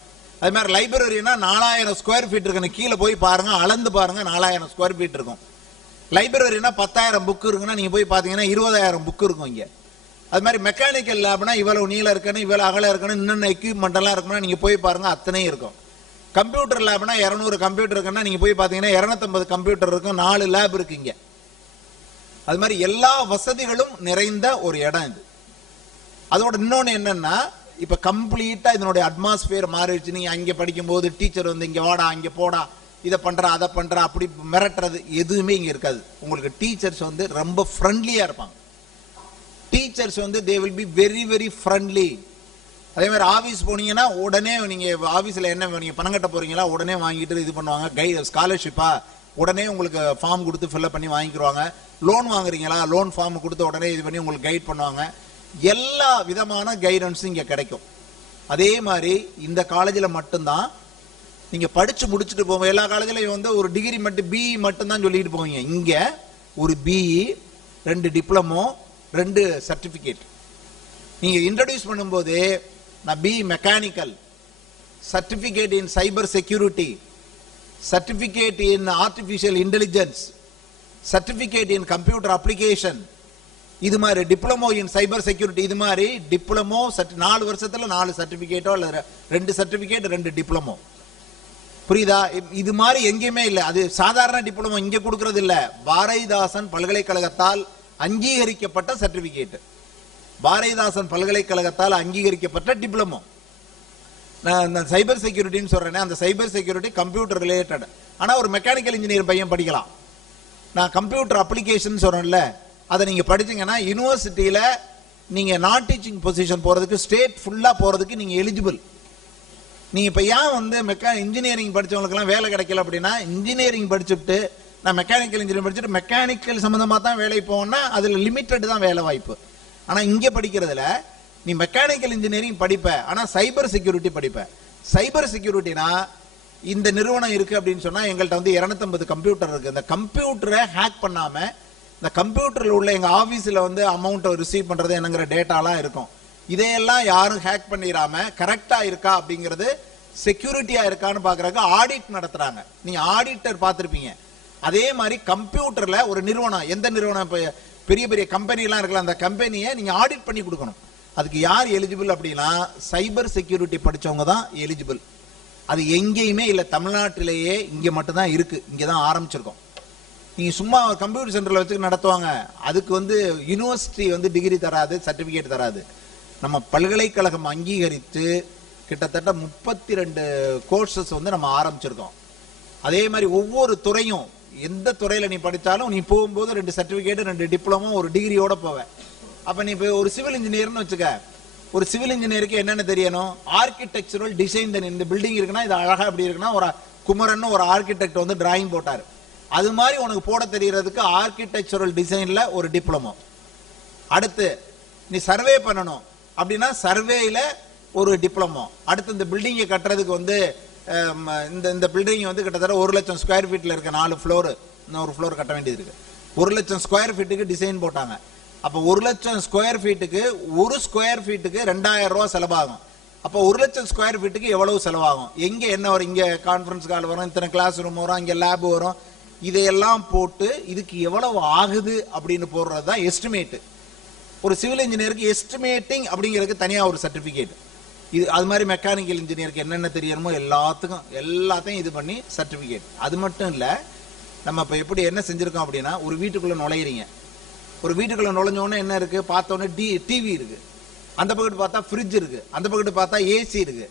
அது மாதிரி லைப்ரரினா 4000 ஸ்கொயர் ஃபீட் இருக்கணும், கீழே போய் பாருங்க, அளந்து பாருங்க, 4000 ஸ்கொயர் ஃபீட் இருக்கும். லைப்ரரினா 10,000 புக் இருக்குன்னா நீங்க போய் பாத்தீங்கன்னா 20,000 புக் இருக்கும் இங்க. அது மாதிரி மெக்கானிக்கல் லேப்னா இவ்வளவு நீளம் இருக்கணும், இவ்வளவு அகலம் இருக்கணும், இன்னொன்னு எக்யூப்மெண்ட் எல்லாம் இருக்குன்னா நீங்க போய் பாருங்க, அத்தனையும் இருக்கும். கம்ப்யூட்டர் லேப்னா 200 கம்ப்யூட்டர் இருக்குன்னா நீங்க போய் பாத்தீங்கன்னா 250 கம்ப்யூட்டர் இருக்கும், 4 லேப் இருக்கு இங்க. அது மாதிரி எல்லா வசதிகளும் நிறைந்த ஒரு இடம் இது. அதோட இன்னொன்னு என்னன்னா, இப்ப கம்ப்ளீட்டா இதனுடைய அட்மாஸ்பியர் மாறிடுச்சு. நீங்க அங்க படிக்கும் போது டீச்சர் வந்து இங்க வாடா, இங்க போடா, இதை பண்ற அதை பண்ற அப்படி மிரட்டுறது எதுவுமே இங்க இருக்காது. உங்களுக்கு டீச்சர்ஸ் வந்து ரொம்ப ஃப்ரெண்ட்லியா இருப்பாங்க. டீச்சர்ஸ் வந்து they will be very very friendly. அதே மாதிரி ஆபீஸ் போனீங்கன்னா உடனே நீங்க ஆபீஸ்ல என்ன நீங்க பணம் கட்ட போறீங்களா, உடனே வாங்கிட்டு இது பண்ணுவாங்க. கைட் ஸ்காலர்ஷிப்பா உடனே உங்களுக்கு ஃபார்ம் கொடுத்து ஃபில்அப் பண்ணி வாங்கிக்குவாங்க. லோன் வாங்குறீங்களா, லோன் ஃபார்ம் கொடுத்து உடனே இது பண்ணி உங்களுக்கு கைட் பண்ணுவாங்க. எல்லா விதமான கைடன்ஸும் இங்க கிடைக்கும். அதே மாதிரி இந்த காலேஜில் மட்டும்தான் நீங்க படிச்சு முடிச்சுட்டு போவோம். எல்லா காலேஜ்லயும் வந்து ஒரு டிகிரி மட்டும் பிஇ மட்டும் தான் சொல்லிட்டு போவீங்க. இங்க ஒரு பிஇ, 2 டிப்ளமோ, 2 சர்டிபிகேட். நீங்க இன்ட்ரோடியூஸ் பண்ணும்போது நான் BE mechanical, certificate in cyber security, certificate in artificial intelligence, certificate in computer application, இது மாதிரி டிப்ளமோ இன் சைபர் செக்யூரிட்டி, இது மாதிரி டிப்ளமோ 4 வருஷத்துல 4 சர்டிபிகேட்டோ அல்லது 2 சர்டிபிகேட் 2 டிப்ளமோ. புரியுதா? இது மாதிரி எங்கேயுமே இல்ல. அது சாதாரண டிப்ளமோ இங்க கொடுக்கறது இல்ல, பாரதிதாசன் பல்கலைக்கழகத்தால் அங்கீகரிக்கப்பட்ட சர்டிபிகேட், பாரதிதாசன் பல்கலைக்கழகத்தால் அங்கீகரிக்கப்பட்ட டிப்ளமோ. நான் சைபர் செக்யூரிட்டின்னு சொல்றேன், அந்த சைபர் செக்யூரிட்டி கம்ப்யூட்டர் ரிலேட்டட். ஆனா ஒரு மெக்கானிக்கல் இன்ஜினியர் பையன் படிக்கலாம். நான் கம்ப்யூட்டர் அப்ளிகேஷன் சொல்றேன்ல, அதை நீங்க படிச்சீங்கன்னா யூனிவர்சிட்டியில நீங்க நான் டீச்சிங் பொசிஷன் போறதுக்கு, ஸ்டேட் ஃபுல்லா போறதுக்கு நீங்க எலிஜிபிள். நீங்க இப்ப ஏன் வந்து இன்ஜினியரிங் படிச்சவங்களுக்கு எல்லாம் வேலை கிடைக்கல அப்படின்னா, இன்ஜினியரிங் படிச்சுட்டு நான் மெக்கானிக்கல் இன்ஜினியரிங் படிச்சுட்டு மெக்கானிக்கல் சம்பந்தமா தான் வேலை போனா அதுல லிமிட்டட் தான் வேலை வாய்ப்பு. ஆனா இங்க படிக்கிறதுல நீ மெக்கானிக்கல் இன்ஜினியரிங் படிப்ப, ஆனா சைபர் செக்யூரிட்டி படிப்ப. சைபர் செக்யூரிட்டினா இந்த நிறுவனம் இருக்கு அப்படின்னு சொன்னா எங்கள்கிட்ட வந்து 250 கம்ப்யூட்டர் இருக்கு. இந்த கம்ப்யூட்டரை ஹேக் பண்ணாம, இந்த கம்ப்யூட்டர்ல உள்ள எங்க ஆபீஸ்ல வந்து அமௌண்ட் ரிசீவ் பண்றது என்னங்கிற டேட்டாலாம் இருக்கும். இதையெல்லாம் யாரும் ஹேக் பண்ணிடாம கரெக்டா இருக்கா அப்படிங்கிறது, செக்யூரிட்டியா இருக்கான்னு பாக்குறதுக்கு ஆடிட் நடத்துறாங்க. நீங்க ஆடிட்டர் பார்த்திருப்பீங்க. அதே மாதிரி கம்ப்யூட்டர்ல ஒரு நிறுவனம், எந்த நிறுவனம், பெரிய பெரிய கம்பெனி எல்லாம் இருக்கலாம், அந்த கம்பெனியை நீங்க ஆடிட் பண்ணி கொடுக்கணும். அதுக்கு யார் எலிஜிபிள் அப்படின்னா சைபர் செக்யூரிட்டி படிச்சவங்க தான் எலிஜிபிள். அது எங்கேயுமே இல்லை, தமிழ்நாட்டிலேயே இங்க மட்டும் தான் இருக்கு, இங்கதான் ஆரம்பிச்சிருக்கோம். நீங்க சும்மா கம்ப்யூட்டர் சென்டர்ல வச்சு நடத்துவாங்க, அதுக்கு வந்து யூனிவர்சிட்டி வந்து டிகிரி தராது, சர்டிபிகேட் தராது. நம்ம பல்கலைக்கழகம் அங்கீகரித்து கிட்டத்தட்ட 32 கோர்சஸ் வந்து நம்ம ஆரம்பிச்சிருக்கோம். அதே மாதிரி ஒவ்வொரு துறையும், எந்த துறையில நீ படித்தாலும் நீ போகும்போது 2 சர்டிபிகேட் 2 டிப்ளமோ 1 டிகிரியோட போவேன். அப்ப நீ இப்போ ஒரு சிவில் இன்ஜினியர்னு வச்சுக்க, ஒரு சிவில் இன்ஜினியருக்கு என்னென்ன தெரியணும்? Architectural design. இந்த பில்டிங் இருக்குன்னா இது அழகா இப்படி இருக்குன்னா ஒரு குமரன் ஒரு ஆர்கிடெக்ட் வந்து டிராயிங் போட்டாரு, அது மாதிரி உனக்கு போட தெரியறதுக்கு ஆர்கிடெக்சரல் டிசைன்ல ஒரு டிப்ளமோ. அடுத்து நீ சர்வே பண்ணணும் அப்படின்னா சர்வேல ஒரு டிப்ளமோ. அடுத்து இந்த பில்டிங்கை கட்டுறதுக்கு வந்து இந்த பில்டிங் வந்து கிட்டத்தட்ட 1 லட்சம் ஸ்கொயர் ஃபீட்ல இருக்க 4 ஃப்ளோர், இன்னொரு ஃப்ளோர் கட்ட வேண்டியது இருக்கு. 1 லட்சம் ஸ்கொயர் ஃபீட்டுக்கு டிசைன் போட்டாங்க. அப்ப 1 லட்சம் ஸ்கொயர் ஃபீட்டுக்கு, ஒரு ஸ்கொயர் ஃபீட்டுக்கு 2000 ரூபாய் செலவாகும். அப்ப 1 லட்சம் ஸ்கொயர் ஃபீட்டுக்கு எவ்வளவு செலவாகும்? எங்க என்ன வரும்? இங்க கான்ஃபரன்ஸ் ஹால் வரும், இத்தனை கிளாஸ் ரூம் வரும், இங்க லேப் வரும், இதையெல்லாம் போட்டு இதுக்கு எவ்வளவு ஆகுது அப்படின்னு போடுறது தான் எஸ்டிமேட். ஒரு சிவில் இன்ஜினியருக்கு எஸ்டிமேட்டிங் அப்படிங்கிறதுக்கு தனியா ஒரு சர்டிபிகேட். இது அது மாதிரி மெக்கானிக்கல் இன்ஜினியருக்கு என்னென்ன தெரியணுமோ எல்லாத்தையும் இது பண்ணி சர்டிபிகேட். அது மட்டும் இல்ல, நம்ம இப்ப எப்படி என்ன செஞ்சிருக்கோம் அப்படின்னா, ஒரு வீட்டுக்குள்ள நுழையிறீங்க, ஒரு வீட்டுக்குள்ள நுழைஞ்சோடனே என்ன இருக்கு? பார்த்தோன்னே டிவி இருக்கு, அந்த பக்கத்து பார்த்தா ஃப்ரிட்ஜ் இருக்கு, அந்த பக்கத்து பார்த்தா ஏசி இருக்கு,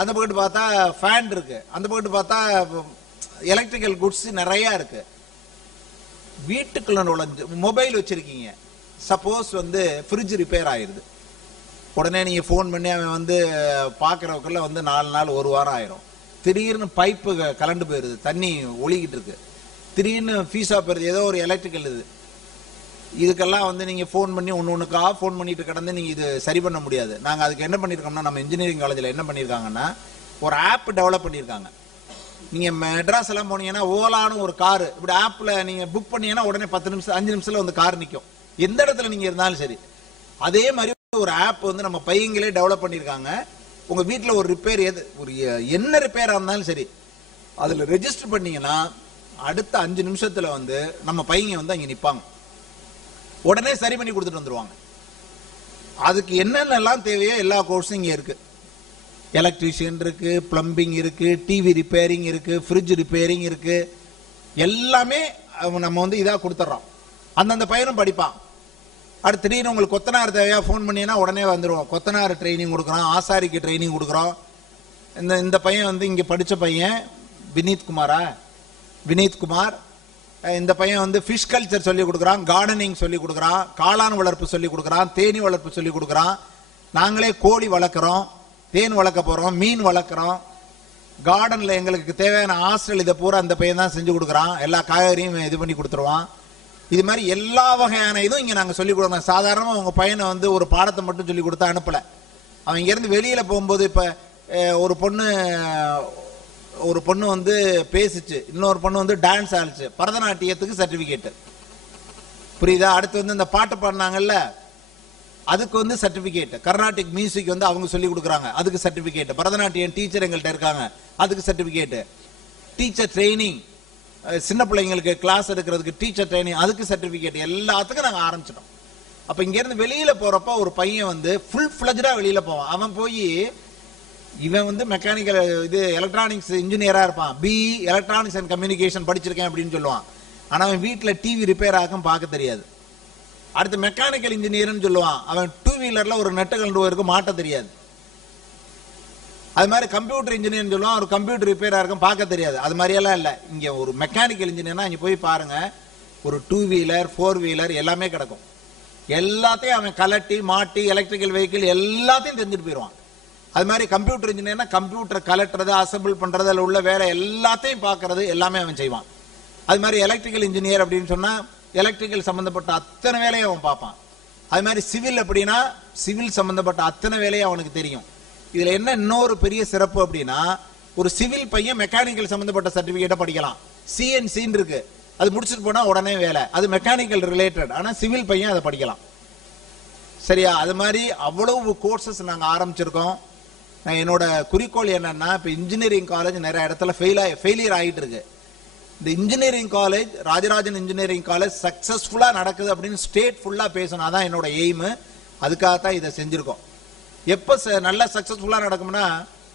அந்த பக்கத்து பார்த்தா ஃபேன் இருக்கு, அந்த பக்கத்து பார்த்தா எலக்ட்ரிக்கல் குட்ஸ் நிறைய இருக்கு. வீட்டுக்குள்ள நுழைஞ்சு மொபைல் வச்சிருக்கீங்க, சப்போஸ் வந்து ஃப்ரிட்ஜ் ரிப்பேர் ஆயிருது, உடனே நீங்க போன் பண்ணி அவன் வந்து பாக்குறவக்குள்ள வந்து 4 நாள் 1 வாரம் ஆயிரும். திடீர்னு பைப்பு கலண்டு போயிருது, தண்ணி ஒளிக்கிட்டு இருக்கு, திடீர்னு ஃபீஸா போயிருது, ஏதோ ஒரு எலக்ட்ரிக்கல் இது. இதுக்கெல்லாம் வந்து நீங்க போன் பண்ணி ஒண்ணுக்கா போன் பண்ணிட்டு கிடந்து நீங்க இது சரி பண்ண முடியாது. நாங்க அதுக்கு என்ன பண்ணிருக்கோம்னா, நம்ம இன்ஜினியரிங் காலேஜ்ல என்ன பண்ணிருக்காங்கன்னா ஒரு ஆப் டெவலப் பண்ணிருக்காங்க. நீங்க மெட்ராஸ் எல்லாம் போனீங்கன்னா ஓலான்னு ஒரு கார் இப்படி ஆப்ல நீங்க புக் பண்ணீங்கன்னா உடனே 10 நிமிஷம் 5 நிமிஷத்துல வந்து கார் நிற்கும், எந்த இடத்துல நீங்க இருந்தாலும் சரி. அதே மாதிரி ஒரு ஆப் வந்து நம்ம பையங்களே டெவலப் பண்ணியிருக்காங்க. உங்க வீட்டில் ஒரு ரிப்பேர் ஒரு என்ன ரிப்பேரா இருந்தாலும் சரி, அதுல ரெஜிஸ்டர் பண்ணீங்கன்னா அடுத்த 5 நிமிஷத்துல வந்து நம்ம பையங்க வந்து அங்க நிப்பாங்க, உடனே சரி பண்ணி கொடுத்துட்டு வந்துருவாங்க. அதுக்கு என்னென்னலாம் தேவையோ எல்லா கோர்ஸும் இங்க இருக்கு. எலக்ட்ரீஷியன் இருக்கு, பிளம்பிங் இருக்கு, டிவி ரிப்பேரிங் இருக்கு, ஃப்ரிட்ஜ் ரிப்பேரிங் இருக்கு, எல்லாமே நம்ம வந்து இதா கொடுத்துட்றோம். அந்தந்த பையனும் படிப்பான். அடுத்து திடீர்னு உங்களுக்கு கொத்தனார் தேவையா ஃபோன் பண்ணீங்கன்னா உடனே வந்துடுவோம். கொத்தனார் ட்ரைனிங் கொடுக்குறோம், ஆசாரிக்கு ட்ரைனிங் கொடுக்குறோம். இந்த பையன் வந்து இங்க படிச்ச பையன் வினீத் குமார். இந்த பையன் வந்து ஃபிஷ் கல்ச்சர் சொல்லி கொடுக்குறான், கார்டனிங் சொல்லி கொடுக்குறான், காளான் வளர்ப்பு சொல்லி கொடுக்குறான், தேனி வளர்ப்பு சொல்லி கொடுக்குறான். நாங்களே கோழி வளர்க்குறோம், தேன் வளர்க்க போறோம், மீன் வளர்க்குறோம். கார்டன்ல எங்களுக்கு தேவையான ஹாஸ்டல் இதை பூரா அந்த பையன் தான் செஞ்சு கொடுக்குறான். எல்லா காய்கறியும் இது பண்ணி கொடுத்துருவான். இது மாதிரி எல்லா வகையான இதுவும் இங்க நாங்க சொல்லி கொடுக்குறோம். சாதாரணமா உங்க பையனை வந்து ஒரு பாடத்தை மட்டும் சொல்லி கொடுத்தா அனுப்பல. அவன் இங்க இருந்து வெளியில போகும்போது இப்ப ஒரு பொண்ணு வந்து பேசிச்சு, இன்னொரு பொண்ணு வந்து டான்ஸ் ஆடிச்சு, பரதநாட்டியத்துக்கு சர்டிபிகேட் புரியுதா. அடுத்து வந்து இந்த பாட்டு பாடினாங்கல்ல அதுக்கு வந்து சர்டிபிகேட், கர்நாடிக் மியூசிக் வந்து அவங்க சொல்லி கொடுக்குறாங்க அதுக்கு சர்டிபிகேட், பரதநாட்டியம் டீச்சர் எங்கள்கிட்ட இருக்காங்க அதுக்கு சர்டிபிகேட், டீச்சர் ட்ரைனிங் சின்ன பிள்ளைங்களுக்கு கிளாஸ் எடுக்கிறதுக்கு டீச்சர் ட்ரைனிங் அதுக்கு சர்டிபிகேட், எல்லாத்துக்கும் நாங்கள் ஆரம்பிச்சிட்டோம். அப்ப இங்க இருந்து வெளியில போறப்ப ஒரு பையன் வந்து ஃபுல் ஃபிளஜ்டா வெளியில போவான். அவன் போய் இவன் வந்து மெக்கானிக்கல் இது எலக்ட்ரானிக்ஸ் இன்ஜினியரா இருப்பான், பிஇ எலக்ட்ரானிக்ஸ் அண்ட் கம்யூனிகேஷன் படிச்சிருக்கேன் அப்படின்னு சொல்லுவான். ஆனா அவன் வீட்டுல டிவி ரிப்பேர் ஆகும் பார்க்க தெரியாது. அடுத்து மெக்கானிக்கல் இன்ஜினியர்னு சொல்லுவான், அவன் 2 வீலர்ல ஒரு நெட்டு கண்டு மாட்ட தெரியாது. அது மாதிரி கம்ப்யூட்டர் இன்ஜினியர் சொல்லுவான், ஒரு கம்ப்யூட்டர் ரிப்பேரா இருக்கும் பார்க்க தெரியாது. அது மாதிரி எல்லாம் இல்ல. இங்க ஒரு மெக்கானிக்கல் இன்ஜினியர்னா இங்க போய் பாருங்க, ஒரு 2 வீலர் 4 வீலர் எல்லாமே கிடக்கும். எல்லாத்தையும் அவன் கலட்டி மாட்டி எலக்ட்ரிக்கல் வெஹிக்கிள் எல்லாத்தையும் தெரிஞ்சுட்டு போயிடுவான். அது மாதிரி கம்ப்யூட்டர் இன்ஜினியர்னா கம்ப்யூட்டர் கலட்டுறது, அசம்பிள் பண்றது, அதில் உள்ள வேலை எல்லாத்தையும் பார்க்கறது எல்லாமே அவன் செய்வான். அது மாதிரி எலக்ட்ரிக்கல் இன்ஜினியர் அப்படின்னு சொன்னா எலக்ட்ரிக்கல் சம்பந்தப்பட்ட அத்தனை வேலையும் அவன் பார்ப்பான். அது மாதிரி சிவில் அப்படின்னா சிவில் சம்பந்தப்பட்ட அத்தனை வேலையும் அவனுக்கு தெரியும். இதுல என்ன இன்னொரு பெரிய சிறப்பு அப்படின்னா, ஒரு சிவில் பையன் மெக்கானிக்கல் சம்பந்தப்பட்ட சர்டிபிகேட்டை படிக்கலாம். சிஎன்சின்னு இருக்கு, அது முடிச்சுட்டு போனா உடனே வேலை, அது மெக்கானிக்கல் ரிலேட்டட். ஆனா சிவில் பையன் அதை படிக்கலாம். சரியா? அது மாதிரி அவ்வளவு கோர்சஸ் நாங்க ஆரம்பிச்சிருக்கோம். என்னோட குறிக்கோள் என்னன்னா, இப்ப இன்ஜினியரிங் காலேஜ் நிறைய இடத்துல ஃபெயிலியர் ஆகிட்டு இருக்கு. இந்த engineering college, Rajarajan engineering college சக்சஸ்ஃபுல்லா நடக்குது அப்படின்னு ஸ்டேட் ஃபுல்லா பேசணும். அதான் என்னோட எய்ம். அதுக்காகத்தான் இதை செஞ்சிருக்கோம். எப்ப நல்லா சக்சஸ்ஃபுல்லா நடக்கும்னா,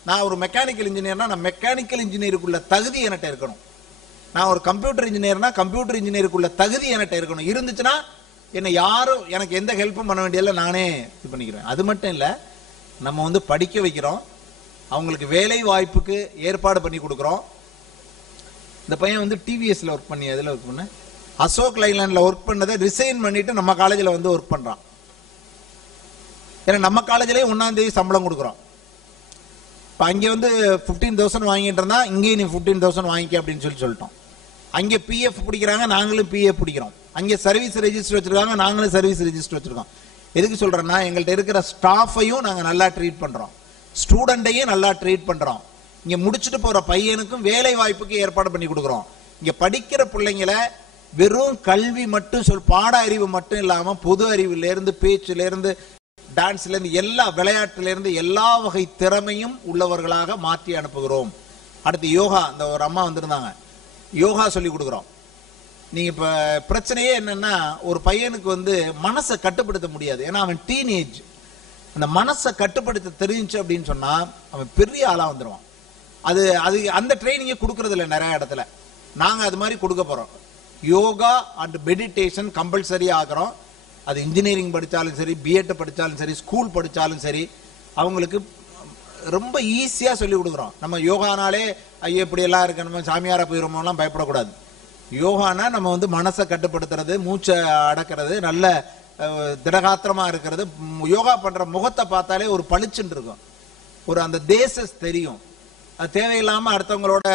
நான் ஒரு மெக்கானிக்கல் இன்ஜினியர்னா நான் மெக்கானிக்கல் இன்ஜினியருக்குள்ள தகுதி என்கிட்ட இருக்கணும். நான் ஒரு கம்ப்யூட்டர் இன்ஜினியர்னா கம்ப்யூட்டர் இன்ஜினியருக்குள்ள தகுதி என்கிட்ட இருக்கணும். இருந்துச்சுன்னா என்ன யாரும் எனக்கு எந்த ஹெல்ப்பும் பண்ண வேண்டியதில்லை, நானே இது பண்ணிக்கிறேன். அது மட்டும் இல்ல, நம்ம வந்து படிக்க வைக்கிறோம், அவங்களுக்கு வேலை வாய்ப்புக்கு ஏற்பாடு பண்ணி கொடுக்குறோம். இந்த பையன் வந்து டிவிஎஸ்ல ஒர்க் பண்ணி எதுல ஒர்க் பண்ண அசோக் லைலாண்ட்ல ஒர்க் பண்ணதை ரிசைன் பண்ணிட்டு நம்ம காலேஜில் வந்து ஒர்க் பண்றான். ஏன்னா நம்ம காலேஜ்லயே 1ஆம் தேதி சம்பளம் கொடுக்குறோம். இப்போ அங்கே வந்து 15,000 வாங்கிட்டு இருந்தா இங்கேயும் நீ 15,000 வாங்கிக்க அப்படின்னு சொல்லிட்டோம். அங்கே பிஎஃப் பிடிக்கிறாங்க, நாங்களும் பிஎஃப் பிடிக்கிறோம். அங்கே சர்வீஸ் ரெஜிஸ்டர் வச்சிருக்காங்க, நாங்களும் சர்வீஸ் ரெஜிஸ்டர் வச்சிருக்கோம். எதுக்கு சொல்றேன்னா, எங்கள்கிட்ட இருக்கிற ஸ்டாஃபையும் நாங்கள் நல்லா ட்ரீட் பண்றோம், ஸ்டூடெண்ட்டையும் நல்லா ட்ரீட் பண்றோம். இங்க முடிச்சுட்டு போற பையனுக்கும் வேலை வாய்ப்புக்கு ஏற்பாடு பண்ணி கொடுக்குறோம். இங்க படிக்கிற பிள்ளைங்களை வெறும் கல்வி மட்டும் பாட அறிவு மட்டும் இல்லாம பொது அறிவுல இருந்து, பேச்சுல இருந்து, டான்ஸ்ல இருந்து, எல்லா விளையாட்டுல இருந்து எல்லா வகை திறமையும் உள்ளவர்களாக மாற்றி அனுப்புகிறோம். அடுத்து யோகா, இந்த ஒரு அம்மா வந்திருந்தாங்க, யோகா சொல்லி கொடுக்குறோம். நீங்க இப்ப பிரச்சனையே என்னன்னா, ஒரு பையனுக்கு வந்து மனசை கட்டுப்படுத்த முடியாது. ஏன்னா அவன் டீனேஜ். அந்த மனசை கட்டுப்படுத்த தெரிஞ்சு அப்படின்னு சொன்னா அவன் பெரிய ஆளா வந்துடுவான். அது அந்த ட்ரைனிங்கை கொடுக்கறது இல்லை நிறைய இடத்துல. நாங்க அது மாதிரி கொடுக்க போறோம். யோகா அண்ட் மெடிடேஷன் கம்பல்சரி ஆகிறோம். அது இன்ஜினியரிங் படித்தாலும் சரி, பிஎட் படித்தாலும் சரி, ஸ்கூல் படித்தாலும் சரி, அவங்களுக்கு ரொம்ப ஈஸியா சொல்லி கொடுக்குறோம். நம்ம யோகானாலே ஐயோ இப்படி எல்லாம் இருக்கு, நம்ம சாமியாரா போயிடுமோலாம் பயப்படக்கூடாது. யோகானா நம்ம வந்து மனசை கட்டுப்படுத்துறது, மூச்சை அடக்கிறது, நல்ல திடகாத்திரமா இருக்கிறது. யோகா பண்ற முகத்தை பார்த்தாலே ஒரு பளிச்சுன்னு இருக்கும், ஒரு அந்த தேசஸ் தெரியும். அது தேவையில்லாம அடுத்தவங்களோட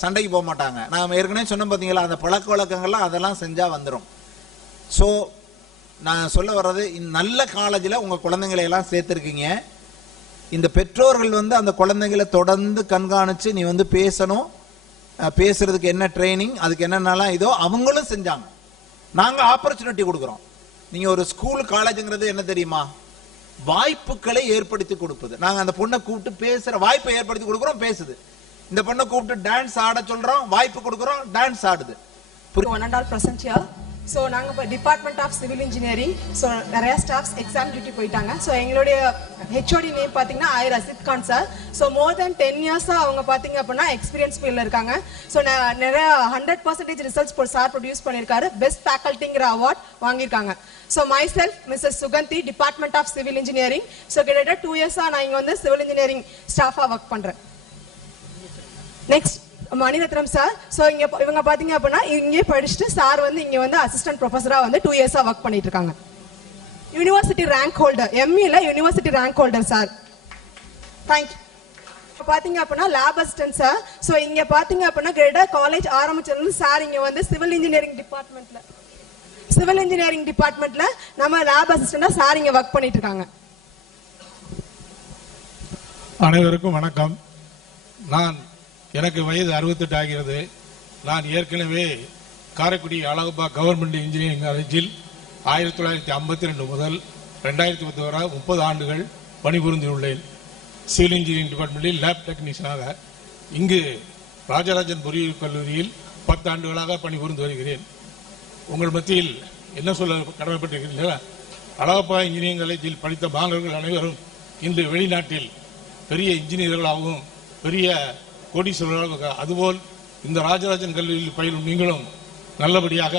சண்டைக்கு போக மாட்டாங்க. நான் ஏற்கனவே சொன்ன பார்த்தீங்களா, அந்த பழக்க வழக்கங்கள்லாம் அதெல்லாம் செஞ்சா வந்துடும். ஸோ நான் சொல்ல வர்றது, நல்ல காலேஜில் உங்க குழந்தைங்களை எல்லாம் சேர்த்துருக்கீங்க. இந்த பெற்றோர்கள் வந்து அந்த குழந்தைங்களை தொடர்ந்து கண்காணிச்சு நீ வந்து பேசணும், பேசுறதுக்கு என்ன ட்ரைனிங், அதுக்கு என்னென்னலாம் இதோ அவங்களும் செஞ்சாங்க. நாங்க ஆப்பர்ச்சுனிட்டி கொடுக்குறோம். நீங்க ஒரு ஸ்கூல் காலேஜ்ங்கிறது என்ன தெரியுமா? வாய்ப்புகளை ஏற்படுத்தி கொடுப்பது. நாங்க அந்த பொண்ணை கூப்பிட்டு பேசுற வாய்ப்பை ஏற்படுத்தி கொடுக்குறோம், பேசுது. இந்த பொண்ணை கூப்பிட்டு டான்ஸ் ஆட சொல்றோம், வாய்ப்பு கொடுக்குறோம், டான்ஸ் ஆடுது. 1.5% here. ஸோ நாங்கள் இப்போ department of civil engineering. So நிறைய ஸ்டாஃப்ஸ் எக்ஸாம் டியூட்டி போயிட்டாங்க. ஸோ எங்களுடைய ஹெச்ஓடி நேம் பார்த்தீங்கன்னா Rashid Khan sir. So more then 10 இயர்ஸாக அவங்க பார்த்தீங்க அப்படின்னா எக்ஸ்பீரியன்ஸ் ஃபீல்டில் இருக்காங்க. ஸோ நிறைய 100% ரிசல்ட்ஸ் சார் ப்ரொடியூஸ் பண்ணியிருக்காரு. பெஸ்ட் ஃபேக்கல்ட்டிங்கிற அவார்ட் வாங்கியிருக்காங்க. So myself Mrs Suganthi, department of civil engineering. So கிட்டத்தட்ட 2 இயர்ஸாக நான் இங்கே வந்து சிவில் இன்ஜினியரிங் ஸ்டாஃபாக ஒர்க் பண்ணுறேன். Next Maniratnam sir. ஸோ இவங்க பார்த்தீங்க அப்படின்னா இங்கே படிச்சுட்டு சார் வந்து இங்கே வந்து அசிஸ்டன்ட் ப்ரொஃபஸராக வந்து 2 இயர்ஸாக ஒர்க் பண்ணிட்டு இருக்காங்க. யூனிவர்சிட்டி ரேங்க் ஹோல்டர், எம்இல university rank holder sir. Thank you. பார்த்தீங்க அப்படின்னா லேப் அசிஸ்டன்ட் சார். ஸோ இங்கே பார்த்தீங்க அப்படின்னா கிரேட்டா காலேஜ் ஆரம்பிச்சதுல சார் இங்கே வந்து சிவில் இன்ஜினியரிங் டிபார்ட்மெண்ட்ல நம்ம லேப் அசிஸ்டண்டா சார் இங்கே ஒர்க் பண்ணிட்டு இருக்காங்க. அனைவருக்கும் வணக்கம். எனக்கு வயது 68 ஆகிறது. நான் ஏற்கனவே காரைக்குடி அழகப்பா கவர்மெண்ட் இன்ஜினியரிங் காலேஜில் 1952 முதல் 2010 வரை 30 ஆண்டுகள் பணிபுரிந்துள்ளேன். சிவில் இன்ஜினியரிங் டிபார்ட்மெண்டில் லேப் டெக்னீஷியனாக. இங்கு ராஜராஜன் பொறியியல் கல்லூரியில் 10 ஆண்டுகளாக பணிபுரிந்து வருகிறேன். உங்கள் மத்தியில் என்ன சொல்ல கடமைப்பட்டிருக்கிறீர்கள்? அழகப்பா இன்ஜினியரிங் காலேஜில் படித்த மாணவர்கள் அனைவரும் இன்று வெளிநாட்டில் பெரிய இன்ஜினியர்களாகவும் பெரிய கோடீஸ்வரர்களாக, அதுபோல் இந்த ராஜராஜன் கல்லூரியில் பயிலும் நீங்களும் நல்லபடியாக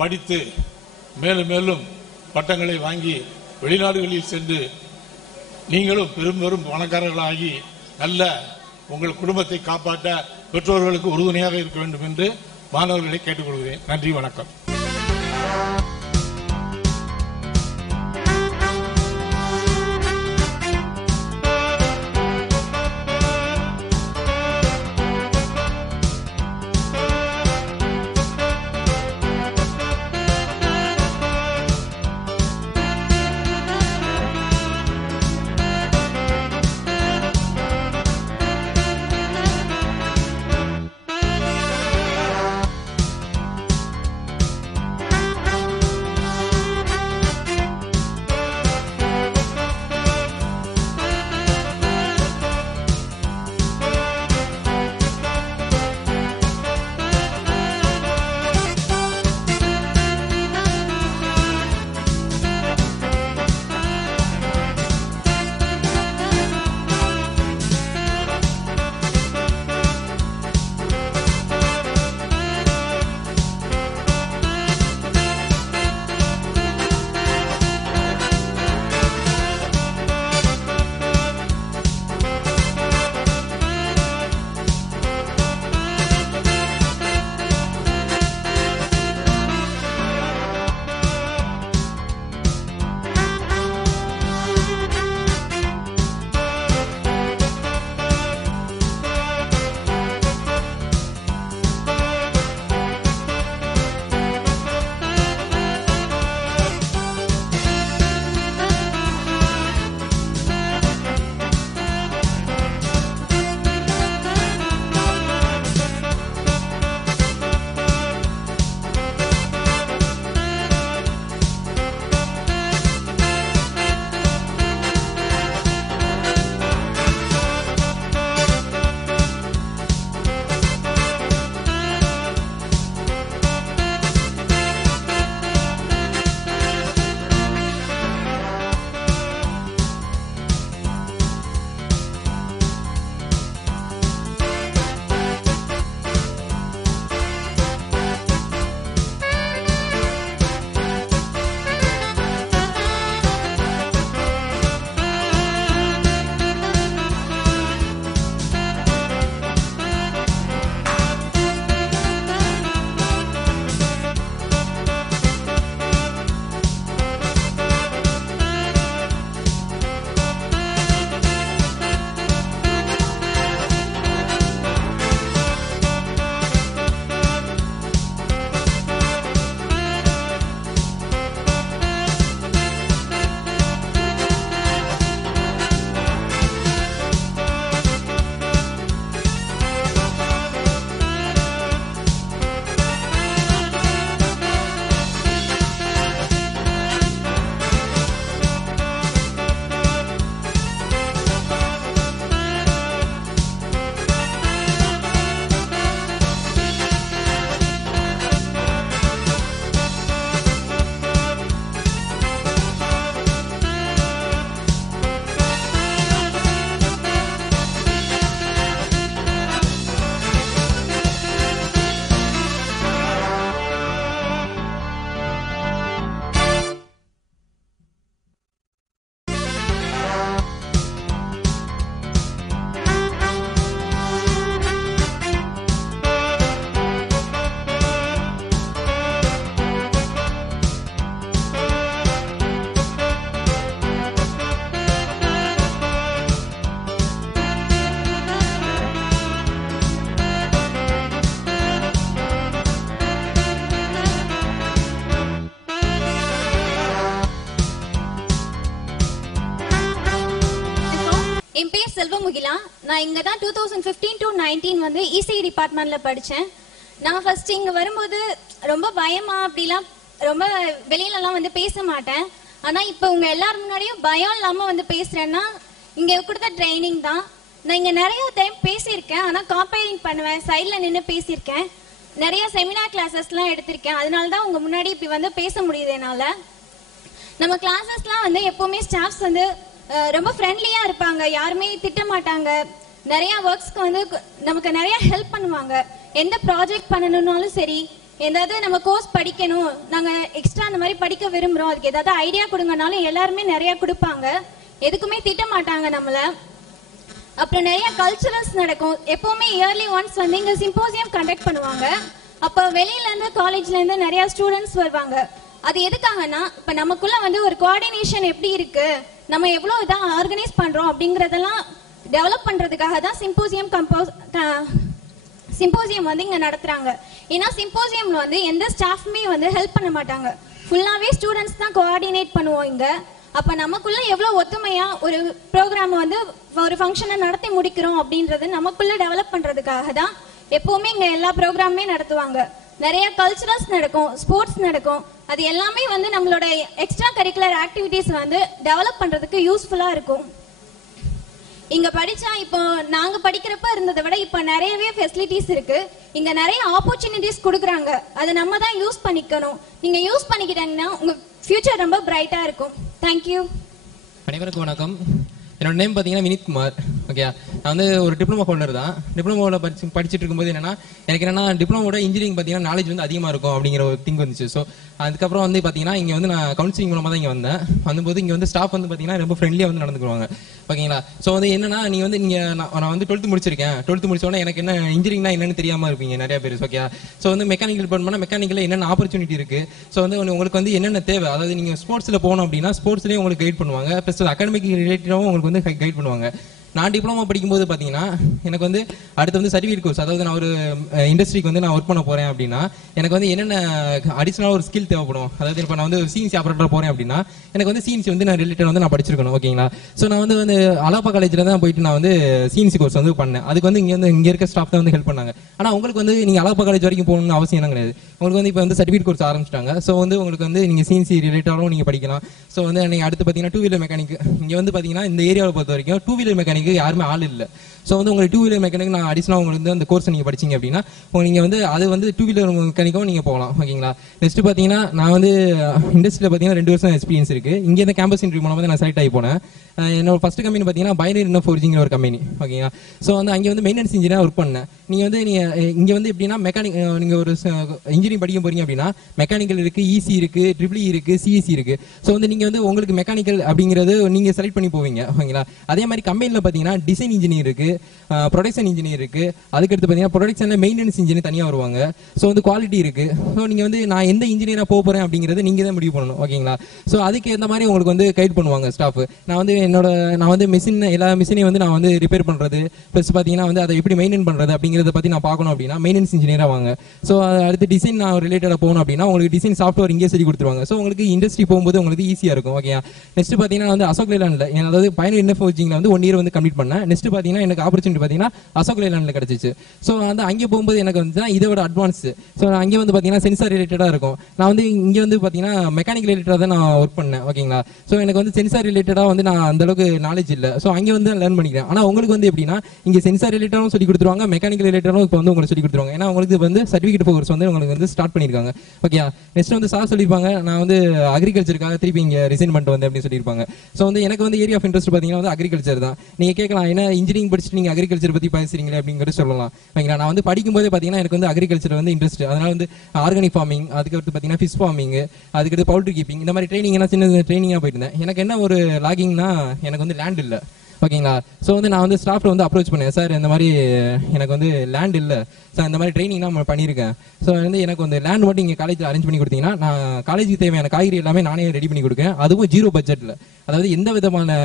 படித்து மேலும் மேலும் பட்டங்களை வாங்கி வெளிநாடுகளில் சென்று நீங்களும் பெரும் பெரும் பணக்காரர்களாகி நல்ல உங்கள் குடும்பத்தை காப்பாற்ற பெற்றோர்களுக்கு உறுதுணையாக இருக்க வேண்டும் என்று மாணவர்களை கேட்டுக்கொள்கிறேன். நன்றி, வணக்கம். செல்வமுகிலா. நான் இங்கே தான் 2015 to 19 வந்து இசிஇ டிபார்ட்மெண்ட்டில் படித்தேன். நான் ஃபர்ஸ்ட் இங்கே வரும்போது ரொம்ப பயமா அப்படிலாம் ரொம்ப வெளியிலலாம் வந்து பேச மாட்டேன். ஆனால் இப்போ உங்கள் எல்லாரும் முன்னாடியும் பயம் இல்லாமல் வந்து பேசுகிறேன்னா இங்கே கொடுத்த ட்ரைனிங் தான். நான் இங்கே நிறைய டைம் பேசியிருக்கேன், ஆனால் காம்பேரிங் பண்ணுவேன், சைடில் நின்று பேசியிருக்கேன், நிறைய செமினார் கிளாஸஸ்லாம் எடுத்திருக்கேன். அதனால தான் உங்கள் முன்னாடி இப்படி வந்து பேச முடியுது என்னால். நம்ம கிளாஸஸ்லாம் வந்து எப்போவுமே ஸ்டாஃப்ஸ் வந்து ரொம்ப ஃப்ரெண்ட்லியாக இருப்பாங்க, யாருமே திட்ட மாட்டாங்க. நிறைய ஒர்க்ஸ்க்கு வந்து நமக்கு நிறைய ஹெல்ப் பண்ணுவாங்க. எந்த ப்ராஜெக்ட் பண்ணணும்னாலும் சரி, ஏதாவது நம்ம கோர்ஸ் படிக்கணும், நாங்கள் எக்ஸ்ட்ரா அந்த மாதிரி படிக்க விரும்புகிறோம், அதுக்கு ஏதாவது ஐடியா கொடுங்கனாலும் எல்லாருமே நிறைய கொடுப்பாங்க, எதுக்குமே திட்ட மாட்டாங்க நம்மளை. அப்புறம் நிறைய கல்ச்சுரல்ஸ் நடக்கும். எப்போவுமே இயர்லி ஒன்ஸ் வந்து இங்கே சிம்போசியம் கண்டக்ட் பண்ணுவாங்க. அப்போ வெளியிலேருந்து காலேஜ்லேருந்து நிறைய ஸ்டூடெண்ட்ஸ் வருவாங்க. அது எதுக்காகனா இப்போ நமக்குள்ள வந்து ஒரு கோஆர்டினேஷன் எப்படி இருக்கு, நம்ம எவ்வளோ இதாக ஆர்கனைஸ் பண்ணுறோம் அப்படிங்கிறதெல்லாம் டெவலப் பண்ணுறதுக்காக தான் சிம்போசியம் வந்து இங்கே நடத்துகிறாங்க. ஏன்னா சிம்போசியமில் வந்து எந்த ஸ்டாஃப்மே வந்து ஹெல்ப் பண்ண மாட்டாங்க, ஃபுல்லாகவே ஸ்டூடெண்ட்ஸ் தான் கோஆர்டினேட் பண்ணுவோம் இங்கே. அப்போ நமக்குள்ள எவ்வளோ ஒத்துமையாக ஒரு ப்ரோக்ராம் வந்து ஒரு ஃபங்க்ஷனை நடத்தி முடிக்கிறோம் அப்படின்றது நமக்குள்ள டெவலப் பண்ணுறதுக்காக தான் எப்போவுமே இங்கே எல்லா ப்ரோக்ராமுமே நடத்துவாங்க. நிறைய கல்ச்சுரல்ஸ் நடக்கும், ஸ்போர்ட்ஸ் நடக்கும். அது எல்லாமே வந்து நம்மளோட எக்ஸ்ட்ரா கரிக்குலர் ஆக்டிவிட்டீஸ் வந்து டெவலப் பண்ணுறதுக்கு யூஸ்ஃபுல்லாக இருக்கும். இங்கே படித்தா இப்போ நாங்கள் படிக்கிறப்ப இருந்ததை விட இப்போ நிறையவே ஃபெசிலிட்டிஸ் இருக்குது. இங்கே நிறைய ஆப்பர்ச்சுனிட்டிஸ் கொடுக்குறாங்க, அதை நம்ம தான் யூஸ் பண்ணிக்கணும். நீங்கள் யூஸ் பண்ணிக்கிட்டீங்கன்னா உங்கள் ஃபியூச்சர் ரொம்ப பிரைட்டாக இருக்கும். தேங்க்யூ. அனைவருக்கும் வணக்கம். என்னோட நேம் பார்த்தீங்கன்னா வினித்குமார். ஓகே, நான் வந்து ஒரு டிப்ளமோ ஹோல்டர் தான். டிப்ளமோவில் படிச்சுட்டு இருக்கும்போது எனக்கு டிப்ளமோட இன்ஜினியரிங் பார்த்தீங்கன்னா நாலேஜ் வந்து அதிகமாக இருக்கும் அப்படிங்கிற ஒரு திங்க் வந்துச்சு. ஸோ அதுக்கப்புறம் வந்து பார்த்தீங்கன்னா இங்கே வந்து நான் கவுன்சிலிங் மூலமாக தான் இங்கே வந்தேன். வந்தபோது இங்கே வந்து ஸ்டாஃப் வந்து பார்த்தீங்கன்னா ரொம்ப ஃப்ரெண்ட்லியாக வந்து நடந்துக்குவாங்க. ஓகேங்களா? ஸோ வந்து என்னன்னா நான் வந்து 12th முடிச்சிருக்கேன். 12th முடிச்சோடனே எனக்கு என்ன இன்ஜினியரிங்னா என்னன்னு தெரியாமல் இருப்பீங்க நிறைய பேர். ஓகே, ஸோ வந்து மெக்கானிக்கல் டிபார்ட்மெண்ட் மெக்கானிக்கலில் என்னென்ன ஆப்பர்ச்சுனிட்டி இருக்குது, ஸோ வந்து உங்களுக்கு வந்து என்னென்ன தேவை, அதாவது நீங்கள் ஸ்போர்ட்ஸில் போகணும் அப்படின்னா ஸ்போர்ட்ஸ்லேயும் உங்களுக்கு கைட் பண்ணுவாங்க, ப்ளஸ் அகாடமிக் ரிலேட்டடாகவும் உங்களுக்கு வந்து கைட் பண்ணுவாங்க. நான் டிப்ளமோ படிக்கும்போது பார்த்தீங்கன்னா எனக்கு வந்து அடுத்து வந்து சர்டிஃபிகேட் கோர்ஸ், அதாவது நான் ஒரு இண்டஸ்ட்ரிக்கு வந்து நான் ஒர்க் பண்ண போகிறேன் அப்படின்னா எனக்கு வந்து என்னென்ன அடிஷனலாக ஒரு ஸ்கில் தேவைப்படும். அதாவது இப்போ நான் வந்து சிஎன்சி ஆப்ரேட்டர் போகிறேன் அப்படின்னா எனக்கு வந்து சிஎன்சி வந்து நான் ரிலேட்டட் வந்து நான் படிச்சிருக்கணும். ஓகேங்களா? ஸோ நான் வந்து அலாப்பா காலேஜில் தான் போயிட்டு நான் வந்து சிஎன்சி கோர்ஸ் வந்து பண்ணேன். அதுக்கு வந்து இங்கே இருக்க ஸ்டாஃப் தான் வந்து ஹெல்ப் பண்ணாங்க. ஆனால் உங்களுக்கு வந்து நீங்கள் அலாப்பா காலேஜ் வரைக்கும் போகணும்னு அவசியம் என்ன கிடையாது. உங்களுக்கு வந்து இப்போ வந்து சர்டிஃபிகேட் கோர்ஸ் ஆரம்பிச்சிட்டாங்க. ஸோ வந்து உங்களுக்கு வந்து நீங்கள் சிஎன்சி ரிலேட்டடாகவும் நீங்கள் படிக்கலாம். ஸோ வந்து நீங்கள் அடுத்து பார்த்தீங்கன்னா 2 வீலர் மெக்கானிக் இங்கே வந்து பார்த்தீங்கன்னா இந்த ஏரியாவில் பொறுத்த வரைக்கும் 2 வீலர் மெக்கானிக் யாருமே ஆள் இல்லை. ஸோ வந்து உங்களுக்கு 2 வீலர் மெக்கானிக் நான் அடிஷனலாக உங்களுக்கு வந்து அந்த கோர்ஸ் நீங்கள் படிச்சிங்க அப்படின்னா நீங்கள் வந்து அது வந்து 2 வீலர் மெக்கானிக்கும் நீங்கள் போகலாம். ஓகேங்களா? நெக்ஸ்ட் பார்த்தீங்கன்னா நான் வந்து இண்டஸ்ட்ரியில் பார்த்தீங்கன்னா 2 வருஷம் எக்ஸ்பீரியன்ஸ் இருக்குது. இங்கே இந்த கேம்பஸ் இன்டர்வியூ மூலமாக வந்து நான் செலக்ட் ஆகி போனேன். என்னோட ஃபர்ஸ்ட் கம்பெனி பார்த்தீங்கன்னா பைனரி இன்னும் ஃபோர்ஜிங்கிற ஒரு கம்பெனி. ஓகேங்களா? ஸோ வந்து அங்கே வந்து மெயின்டெனன்ஸ் இன்ஜினியராக ஒர்க் பண்ணேன். நீங்கள் இங்கே வந்து எப்படின்னா மெக்கானிக் நீங்கள் ஒரு இன்ஜினியரிங் படிக்க போறீங்க அப்படின்னா மெக்கானிக்கல் இருக்குது, இசி இருக்குது, ட்ரிபிள் இருக்குது, சிஎஸ்சி இருக்குது. ஸோ வந்து நீங்கள் வந்து உங்களுக்கு மெக்கானிக்கல் அப்படிங்கிறது நீங்கள் செலக்ட் பண்ணி போவீங்க. ஓகேங்களா? அதே மாதிரி கம்பெனியில் பார்த்தீங்கன்னா டிசைன் இன்ஜினியர் இருக்குது, ப்ரொடக்ஷன் இன்ஜினியர் இருக்குது, அதுக்கடுத்து பார்த்தீங்கன்னா ப்ரொடக்ஷனில் மெயின்டெனன்ஸ் இன்ஜினியர் தனியாக வருவாங்க. ஸோ வந்து குவாலிட்டி இருக்குது. ஸோ நீங்கள் வந்து நான் எந்த இன்ஜினியராக போக போகிறேன் அப்படிங்கிறது நீங்கள் தான் முடிவு பண்ணணும். ஓகேங்களா? ஸோ அதுக்கு ஏற்ற மாதிரி உங்களுக்கு வந்து கைட் பண்ணுவாங்க ஸ்டாஃப். நான் வந்து மிஷின் எல்லா மிஷினையும் வந்து நான் வந்து ரிப்பேர் பண்ணுறது ப்ளஸ் பார்த்தீங்கன்னா வந்து அதை எப்படி மெயின்டைன் பண்ணுறது அப்படிங்கிறத பற்றி நான் பார்க்கணும் அப்படின்னா மெயின்டெனன்ஸ் இன்ஜினியராக வாங்க. ஸோ அடுத்து டிசைன் நான் ரிலேட்டடாக போகணும் அப்படின்னா உங்களுக்கு டிசைன் சாஃப்ட்வேர் இங்கே சொல்லி கொடுத்துருவாங்க. ஸோ உங்களுக்கு இண்டஸ்ட்ரி போகும்போது உங்களுக்கு ஈஸியாக இருக்கும். ஓகே, நெக்ஸ்ட் பார்த்தீங்கன்னா வந்து அசோக் லேலாண்டில் அதாவது பைனரி என்ன ஃபோர்ஜிங்கில் வந்து 1 இயர் வந்து கம்ப்ளீட் பண்ணேன். நெக்ஸ்ட் பார்த்தீங்கன்னா எனக்கு ஆப்பர்ச்சுனிட்டி பார்த்தீங்கன்னா அசோக் லேலாண்டில் கிடச்சிச்சு. ஸோ வந்து அங்கே போகும்போது எனக்கு வந்து இதோட அட்வான்ஸ். ஸோ அங்கே வந்து பார்த்தீங்கன்னா சென்சார் ரிலேட்டடாக இருக்கும். நான் வந்து இங்கே வந்து பார்த்தீங்கன்னா மெக்கானிக் ரிலேட்டடாக தான் நான் ஒர்க் பண்ணேன். ஓகேங்களா? ஸோ எனக்கு வந்து சென்சார் ரிலேட்டடாக வந்து நான் அந்த அளவுக்கு நாலேஜ் இல்லை. ஸோ அங்கே வந்து லேர்ன் பண்ணிக்கிறேன். ஆனால் உங்களுக்கு வந்து எப்படின்னா இங்கே சென்சார் ரிலேட்டடாகவும் சொல்லி கொடுத்துருவாங்க, மெக்கானிக்கல் ரிலேட்டடாகவும் இப்போ வந்து உங்களுக்கு சொல்லி கொடுத்துருவாங்க. ஏன்னா உங்களுக்கு வந்து சர்டிஃபிகேட் கோர்ஸ் வந்து உங்களுக்கு வந்து ஸ்டார்ட் பண்ணியிருக்காங்க. ஓகே, நெக்ஸ்ட் வந்து சார் சொல்லியிருப்பாங்க நான் வந்து அக்ரிகல்ச்சருக்காக திருப்பி இங்கே ரிசைன் பண்ணிட்டு வந்தேன் அப்படின்னு சொல்லியிருப்பாங்க. ஸோ வந்து எனக்கு வந்து ஏரியா ஆஃப் இன்ட்ரெஸ்ட் பார்த்தீங்கன்னா வந்து அக்ரிகல்ச்சர் தான். நீங்கள் கேட்கலாம் ஏன்னா இன்ஜினியரிங் படிச்சுட்டு நீங்கள் அக்ரிகல்ச்சர் பற்றி பேசுறீங்களே அப்படிங்கிறது சொல்லலாம். ஓகேங்களா? நான் வந்து படிக்கும்போதே பார்த்தீங்கன்னா எனக்கு வந்து அக்ரிகல்ச்சர் வந்து இன்ட்ரெஸ்ட். அதனால வந்து ஆர்கானிக் ஃபார்மிங், அதுக்கடுத்து பார்த்தீங்கன்னா ஃபிஷ் ஃபார்மிங், அதுக்கடுத்து பவுல்ட்ரி கீப்பிங், இந்த மாதிரி ட்ரைனிங் சின்ன ட்ரைனிங்காக போயிருந்தேன். எனக்கு என்ன ஒரு லாகிங்னா எனக்கு வந்து லேண்ட் இல்லை. ஓகேங்களா? ஸோ வந்து நான் வந்து ஸ்டாஃப்ல வந்து அப்ரோச் பண்ணேன், சார் இந்த மாதிரி எனக்கு வந்து லேண்ட் இல்லை சார், இந்த மாதிரி ட்ரைனிங் நான் பண்ணியிருக்கேன். ஸோ வந்து எனக்கு வந்து லேண்ட் மட்டும் இங்கே காலேஜில் அரேஞ்ச் பண்ணி கொடுத்தீங்கன்னா நான் காலேஜுக்கு தேவையான காய்கறி எல்லாமே நானே ரெடி பண்ணி கொடுக்கேன். அதுவும் 0 பட்ஜெட்டில், அதாவது எந்த விதமான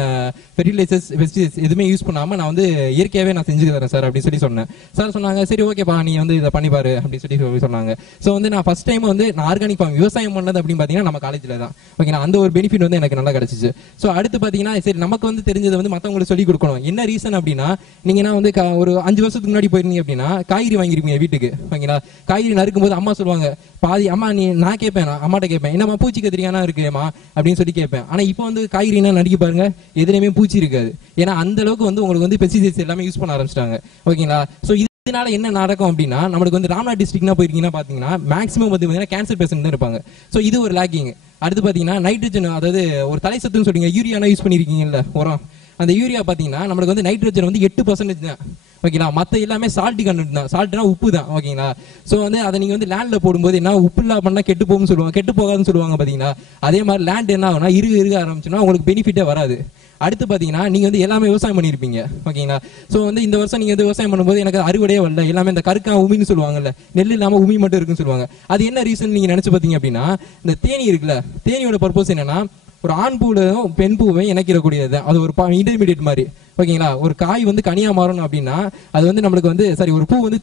ஃபெர்டிலைசர்ஸ் பெஸ்டிசைட்ஸ் எதுவுமே யூஸ் பண்ணாமல் நான் வந்து இயற்கையாகவே நான் செஞ்சு தரேன் சார் அப்படின்னு சொல்லி சொன்னேன். சார் சொன்னாங்க சரி ஓகேப்பா நீ வந்து இதை பண்ணிப்பாரு அப்படின்னு சொல்லி சொன்னாங்க. ஸோ வந்து நான் ஃபர்ஸ்ட் டைம் வந்து நான் ஆர்கானிக் ஃபார்ம் விவசாயம் பண்ணது அப்படின்னு பார்த்தீங்கன்னா நம்ம காலேஜில் தான். ஓகேங்களா? அந்த ஒரு பெனிஃபிட் வந்து எனக்கு நல்லா கிடச்சிச்சு. ஸோ அடுத்து பார்த்தீங்கன்னா சரி நமக்கு வந்து தெரிஞ்சது வந்து மற்றவங்களுக்கு உங்களுக்கு சொல்லிக் கொடுக்கணும். என்ன ரீசன் அப்படின்னா, நீங்கன்னா வந்து ஒரு 5 வருஷத்துக்கு முன்னாடி போயிருந்தீங்க அப்படின்னா காய்கறி வாங்கிருப்பீங்க வீட்டுக்கு, ஓகேங்களா? காய்கறி நறுக்கும் போது அம்மா சொல்லுவாங்க, பாதி அம்மா நான் கேட்பேன், அம்மாட்ட கேட்பேன், என்னம்மா பூச்சி கத்திரிக்கானா இருக்குமா அப்படின்னு சொல்லி கேட்பேன். ஆனா இப்போ வந்து காய்கறினா நறுக்கி பாருங்க, எதுலையுமே பூச்சி இருக்காது. ஏன்னா அந்த அளவுக்கு வந்து உங்களுக்கு வந்து பெஸ்டிசைட்ஸ் எல்லாமே யூஸ் பண்ண ஆரம்பிச்சிட்டாங்க, ஓகேங்களா? ஸோ இதனால என்ன நடக்கும் அப்படின்னா, நம்மளுக்கு வந்து ராம்நாத் டிஸ்ட்ரிக்ட்னா போயிருக்கீங்கன்னா பாத்தீங்கன்னா மேக்ஸிமம் வந்து கேன்சர் பேஷண்ட் தான் இருப்பாங்க. ஸோ இது ஒரு லேக்கிங். அடுத்து பாத்தீங்கன்னா நைட்ரஜன், அதாவது ஒரு தலை சத்துன்னு சொல்றீங்க, யூரியானா யூஸ் பண்ணிருக்கீங்கல்ல உரம், அந்த யூரியா பாத்தீங்கன்னா நம்மளுக்கு வந்து நைட்ரஜன் வந்து 8% தான், ஓகேங்களா? மற்ற எல்லாமே சால்ட் கண்டென்ட் தான். சால்ட்னா உப்பு தான், ஓகேங்களா? ஸோ வந்து அதை நீங்க வந்து லேண்ட்ல போடும்போது என்ன, உப்பு இல்லா பண்ணா கெட்டு போகும்னு சொல்லுவாங்க, கெட்டு போகாதுன்னு சொல்லுவாங்க பாத்தீங்கன்னா. அதே மாதிரி லேண்ட் என்ன ஆகும்னா இருக ஆரம்பிச்சுன்னா உங்களுக்கு பெனிஃபிட்டே வராது. அடுத்து பாத்தீங்கன்னா நீங்க வந்து எல்லாமே விவசாயம் பண்ணிருப்பீங்க, ஓகேங்களா? சோ வந்து இந்த வருஷம் நீங்க வந்து விவசாயம் பண்ணும்போது எனக்கு அறுவடையே வரல, எல்லாமே இந்த கருக்கா உமின்னு சொல்லுவாங்கல்ல, நெல் இல்லாம உமி மட்டும் இருக்குன்னு சொல்லுவாங்க. அது என்ன ரீசன் நீங்க நினைச்சு பாத்தீங்க அப்படின்னா, இந்த தேனி இருக்குல்ல, தேனியோட பர்பஸ் என்னன்னா ஒரு ஆண் பூவும் பெண் பூவையும் இணைக்கிறக்கூடியது. அது ஒரு இன்டர்மீடியட் மாதிரி, ஓகேங்களா? ஒரு காய் வந்து கனியா மாறணும் அப்படின்னா அது வந்து நம்மளுக்கு வந்து ஒரு பூ வந்து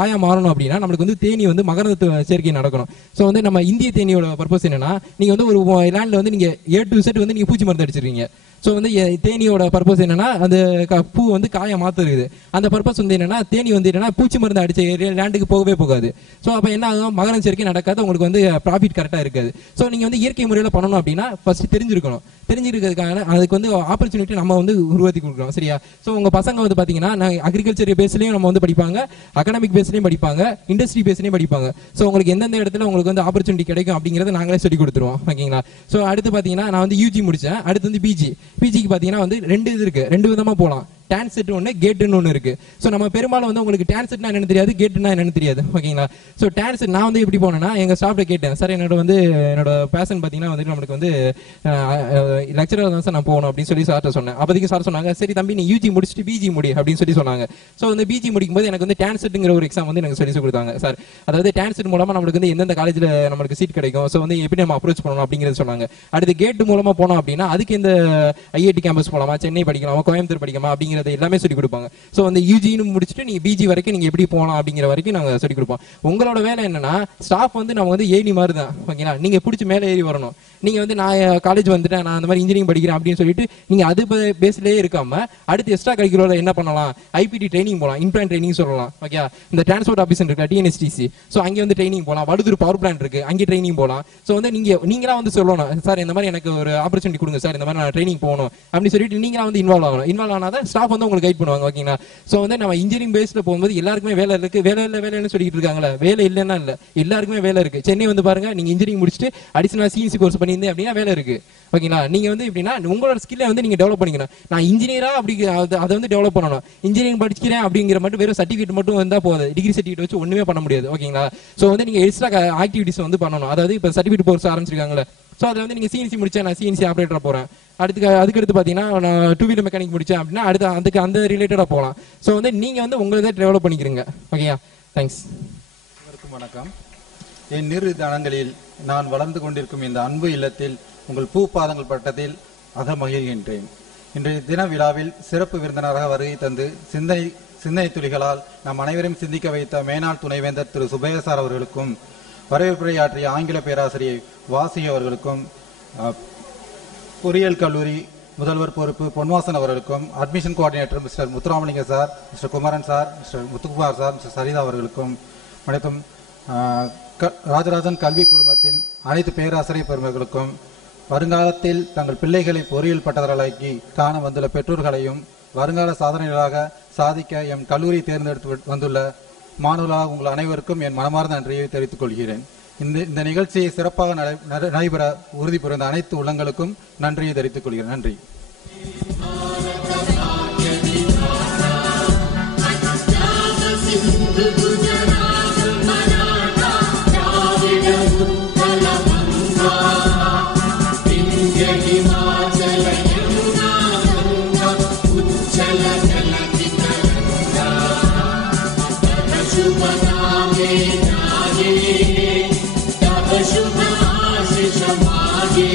காயா மாறணும் அப்படின்னா நம்மளுக்கு வந்து தேனி வந்து மகரந்த சேர்க்கை நடக்கணும். ஸோ வந்து நம்ம இந்திய தேனியோட பர்பஸ் என்னன்னா, நீங்க வந்து ஒரு லேண்ட்ல வந்து நீங்க A to Z வந்து நீங்க பூச்சி மருந்து அடிச்சிருக்கீங்க. ஸோ வந்து தேனியோட பர்பஸ் என்னன்னா அந்த பூ வந்து காய மாத்துறது. அந்த பர்பஸ் வந்து என்னன்னா தேனி வந்து என்னன்னா பூச்சி மருந்து அடிச்ச லேண்டுக்கு போகவே போகாது. ஸோ அப்போ என்ன ஆகும், மகரம் சேர்க்கை நடக்காது, உங்களுக்கு வந்து ப்ராஃபிட் கரெக்டாக இருக்காது. ஸோ நீங்க வந்து இயற்கை முறையில் பண்ணணும் அப்படின்னா ஃபர்ஸ்ட் தெரிஞ்சிருக்கணும். தெரிஞ்சிருக்கிறதுக்கான அதுக்கு வந்து ஆப்பர்ச்சுனிட்டி நம்ம வந்து உருவாக்கி கொடுக்குறோம், சரியா? ஸோ உங்க பசங்க வந்து பாத்தீங்கன்னா அக்ரிகல்ச்சர் பேஸ்லயும் நம்ம வந்து படிப்பாங்க, அகாடமிக் பேஸ்லயும் படிப்பாங்க, இண்டஸ்ட்ரி பேஸ்லயும் படிப்பாங்க. ஸோ உங்களுக்கு எந்தெந்த இடத்துல உங்களுக்கு வந்து ஆப்பர்ச்சுனிட்டி கிடைக்கும் அப்படிங்கறத நாங்களே சொல்லி கொடுத்துருவோம், ஓகேங்களா? ஸோ அடுத்து பாத்தீங்கன்னா நான் வந்து யூஜி முடிச்சேன், அடுத்து வந்து பிஜிக்கு பாத்தீங்கன்னா வந்து 2 இது இருக்கு, 2 விதமா போகலாம். டான் செட் ஒன்று, கேட்டுன்னு ஒன்று இருக்கு. ஸோ நம்ம பெரும்பாலும் வந்து உங்களுக்கு டான் செட்னா என்னன்னு தெரியாது, கேட்டுனா என்னன்னு தெரியாது, ஓகேங்களா? ஸோ டான் செட் நான் வந்து எப்படி போனேன்னா எங்க ஸ்டாஃப்ட கேட்டேன், சார் என்னோட பேஷன் பாத்தீங்கன்னா வந்து நம்மளுக்கு வந்து லெக்சரர் தான் சார் நான் போகணும் அப்படின்னு சொல்லி சார்ட்ட சொன்னேன். அப்போதைக்கு சார் சொன்னாங்க, சரி தம்பி நீ யூஜி முடிச்சுட்டு பிஜி முடி அப்படின்னு சொல்லி சொன்னாங்க. ஸோ வந்து பிஜி முடிக்கும் போது எனக்கு வந்து டான் செட்டுங்கிற ஒரு எக்ஸாம் வந்து எனக்கு சொல்லி கொடுத்தாங்க சார். அதாவது டான் செட் மூலமா நம்மளுக்கு வந்து எந்தெந்த காலேஜ்ல நம்மளுக்கு சீட் கிடைக்கும், ஸோ வந்து எப்படி நம்ம அப்ரோச் பண்ணணும் அப்படிங்கிறது சொன்னாங்க. அடுத்து கேட்டு மூலமா போனோம் அப்படின்னா அதுக்கு இந்த ஐஐடி கேம்பஸ் போலாமா, சென்னை படிக்கலாமா, கோயம்புத்தூர் படிக்கலாமா அப்படிங்கிறது எல்லாமே சொல்லி கொடுப்பாங்க. சோ வந்து யூஜின்னு முடிச்சுட்டு நீங்க பிஜி வரைக்கும் நீங்க எப்படி போகலாம் அப்படிங்கிற வரைக்கும் நாங்க சொல்லி கொடுப்போம். உங்களோட வேலை என்னன்னா ஸ்டாஃப் வந்து நம்ம வந்து ஏணி மாதிரி தான், ஓகேங்களா? நீங்க பிடிச்சி மேலே ஏறி வரணும். நீங்க வந்து நான் காலேஜ் வந்துட்டேன், நான் அந்த மாதிரி இன்ஜினியரிங் படிக்கிறேன் அப்படின்னு சொல்லிட்டு நீங்க அது பேஸ்லயே இருக்காம அடுத்து எக்ஸ்ட்ரா கரிக்குலர் என்ன பண்ணலாம், ஐபிடி ட்ரைனிங் போகலாம், இன்பிளான்ட் ட்ரைனிங் சொல்லலாம், ஓகே? இந்த டிரான்ஸ்போர்ட் ஆஃபீஸ் இருக்கு டிஎன்எஸ்டிசி, ஸோ அங்கே வந்து ட்ரைனிங் போகலாம். வடுதூர் பவர் பிளான்ட் இருக்கு, அங்கே ட்ரைனிங் போகலாம். ஸோ வந்து நீங்களா வந்து சொல்லணும், சார் இந்த மாதிரி எனக்கு ஒரு ஆப்பர்ச்சுனிட்டி கொடுங்க சார், இந்த மாதிரி நான் ட்ரைனிங் போகணும் அப்படின்னு சொல்லிட்டு நீங்களா வந்து இன்வால்வ் ஆகணும். இன்வால்வ் ஆனாதான் ஸ்டாஃப் வந்து உங்களுக்கு கைட் பண்ணுவாங்க, ஓகேங்களா? ஸோ வந்து நம்ம இன்ஜினியரிங் பேஸ்ல போகும்போது எல்லாருக்குமே வேலை இருக்கு, வேலைன்னு சொல்லிட்டு இருக்காங்களா, வேலை இல்லைன்னா இல்ல, எல்லாருக்குமே வேலை இருக்கு. சென்னை வந்து பாருங்க, நீங்க இன்ஜினியரிங் முடிச்சுட்டு அடிஷனல் சிஎன்சி கோர்ஸ் பண்ணியிருந்தேன் அப்படின்னா வேலை இருக்கு, ஓகேங்களா? நீங்க வந்து எப்படின்னா உங்களோட ஸ்கில்லை வந்து நீங்க டெவலப் பண்ணிக்கணும். நான் இன்ஜினியரா அப்படி அதை வந்து டெவலப் பண்ணணும். இன்ஜினியரிங் படிக்கிறேன் அப்படிங்கிற மட்டும் வெறும் சர்டிஃபிகேட் மட்டும் வந்தா போகுது, டிகிரி சர்டிஃபிகேட் வச்சு ஒண்ணுமே பண்ண முடியாது, ஓகேங்களா? ஸோ வந்து நீங்க எக்ஸ்ட்ரா ஆக்டிவிட்டிஸ் வந்து பண்ணணும். அதாவது இப்போ சர்டிஃபிகேட் கோர்ஸ் ஆரம்பிச்சிருக்காங்களே, ஸோ அதில் வந்து நீங்க சிஎன்சி முடிச்சா நான் சிஎன்சி ஆப்ரேட்டரா போறேன், அதுக்கடுத்து பாத்தீங்கன்னா நான் 2 வீலர் மெக்கானிக் முடிச்சேன் அப்படின்னா அதுக்கு அந்த ரிலேட்டடா போகலாம். ஸோ வந்து நீங்க வந்து உங்களை டெவலப் பண்ணிக்கிறீங்க, ஓகேயா? தேங்க்ஸ். வணக்கம். என் நிறு தனங்களில் நான் வளர்ந்து கொண்டிருக்கும் இந்த அன்பு இல்லத்தில் உங்கள் பூ பாதங்கள் பட்டத்தில் அகமகிழ்கின்றேன். இன்றைய தின விழாவில் சிறப்பு விருந்தினராக வருகை தந்து சிந்தனை துளிகளால் நாம் அனைவரையும் சிந்திக்க வைத்த மேனாள் துணைவேந்தர் திரு சுபையா சார் அவர்களுக்கும், வரவேற்புரையாற்றிய ஆங்கில பேராசிரியர் வாசி அவர்களுக்கும், பொறியியல் கல்லூரி முதல்வர் பொறுப்பு பொன்வாசன் அவர்களுக்கும், admission coordinator mister Muthuramalinga sir, mister Kumaran sir, mister Muthukumar sir, mister Saritha அவர்களுக்கும், அனைத்தும் ராஜராஜன் கல்வி குழுமத்தின் அனைத்து பேராசிரியர் பெருமக்களுக்கும், வருங்காலத்தில் தங்கள் பிள்ளைகளை பொறியியல் பட்டதாரிகளாக்கி காண வந்துள்ள பெற்றோர்களையும், வருங்கால சாதனைகளாக சாதிக்க எம் கல்லூரி தேர்ந்தெடுத்து வந்துள்ள மாணவர்களாக உங்கள் அனைவருக்கும் என் மனமார்ந்த நன்றியை தெரிவித்துக் கொள்கிறேன். இந்த நிகழ்ச்சியை சிறப்பாக நடைபெற உறுதி புரிந்த அனைத்து உள்ளங்களுக்கும் நன்றியை தெரிவித்துக் கொள்கிறேன். நன்றி. शुभ आशीष मागे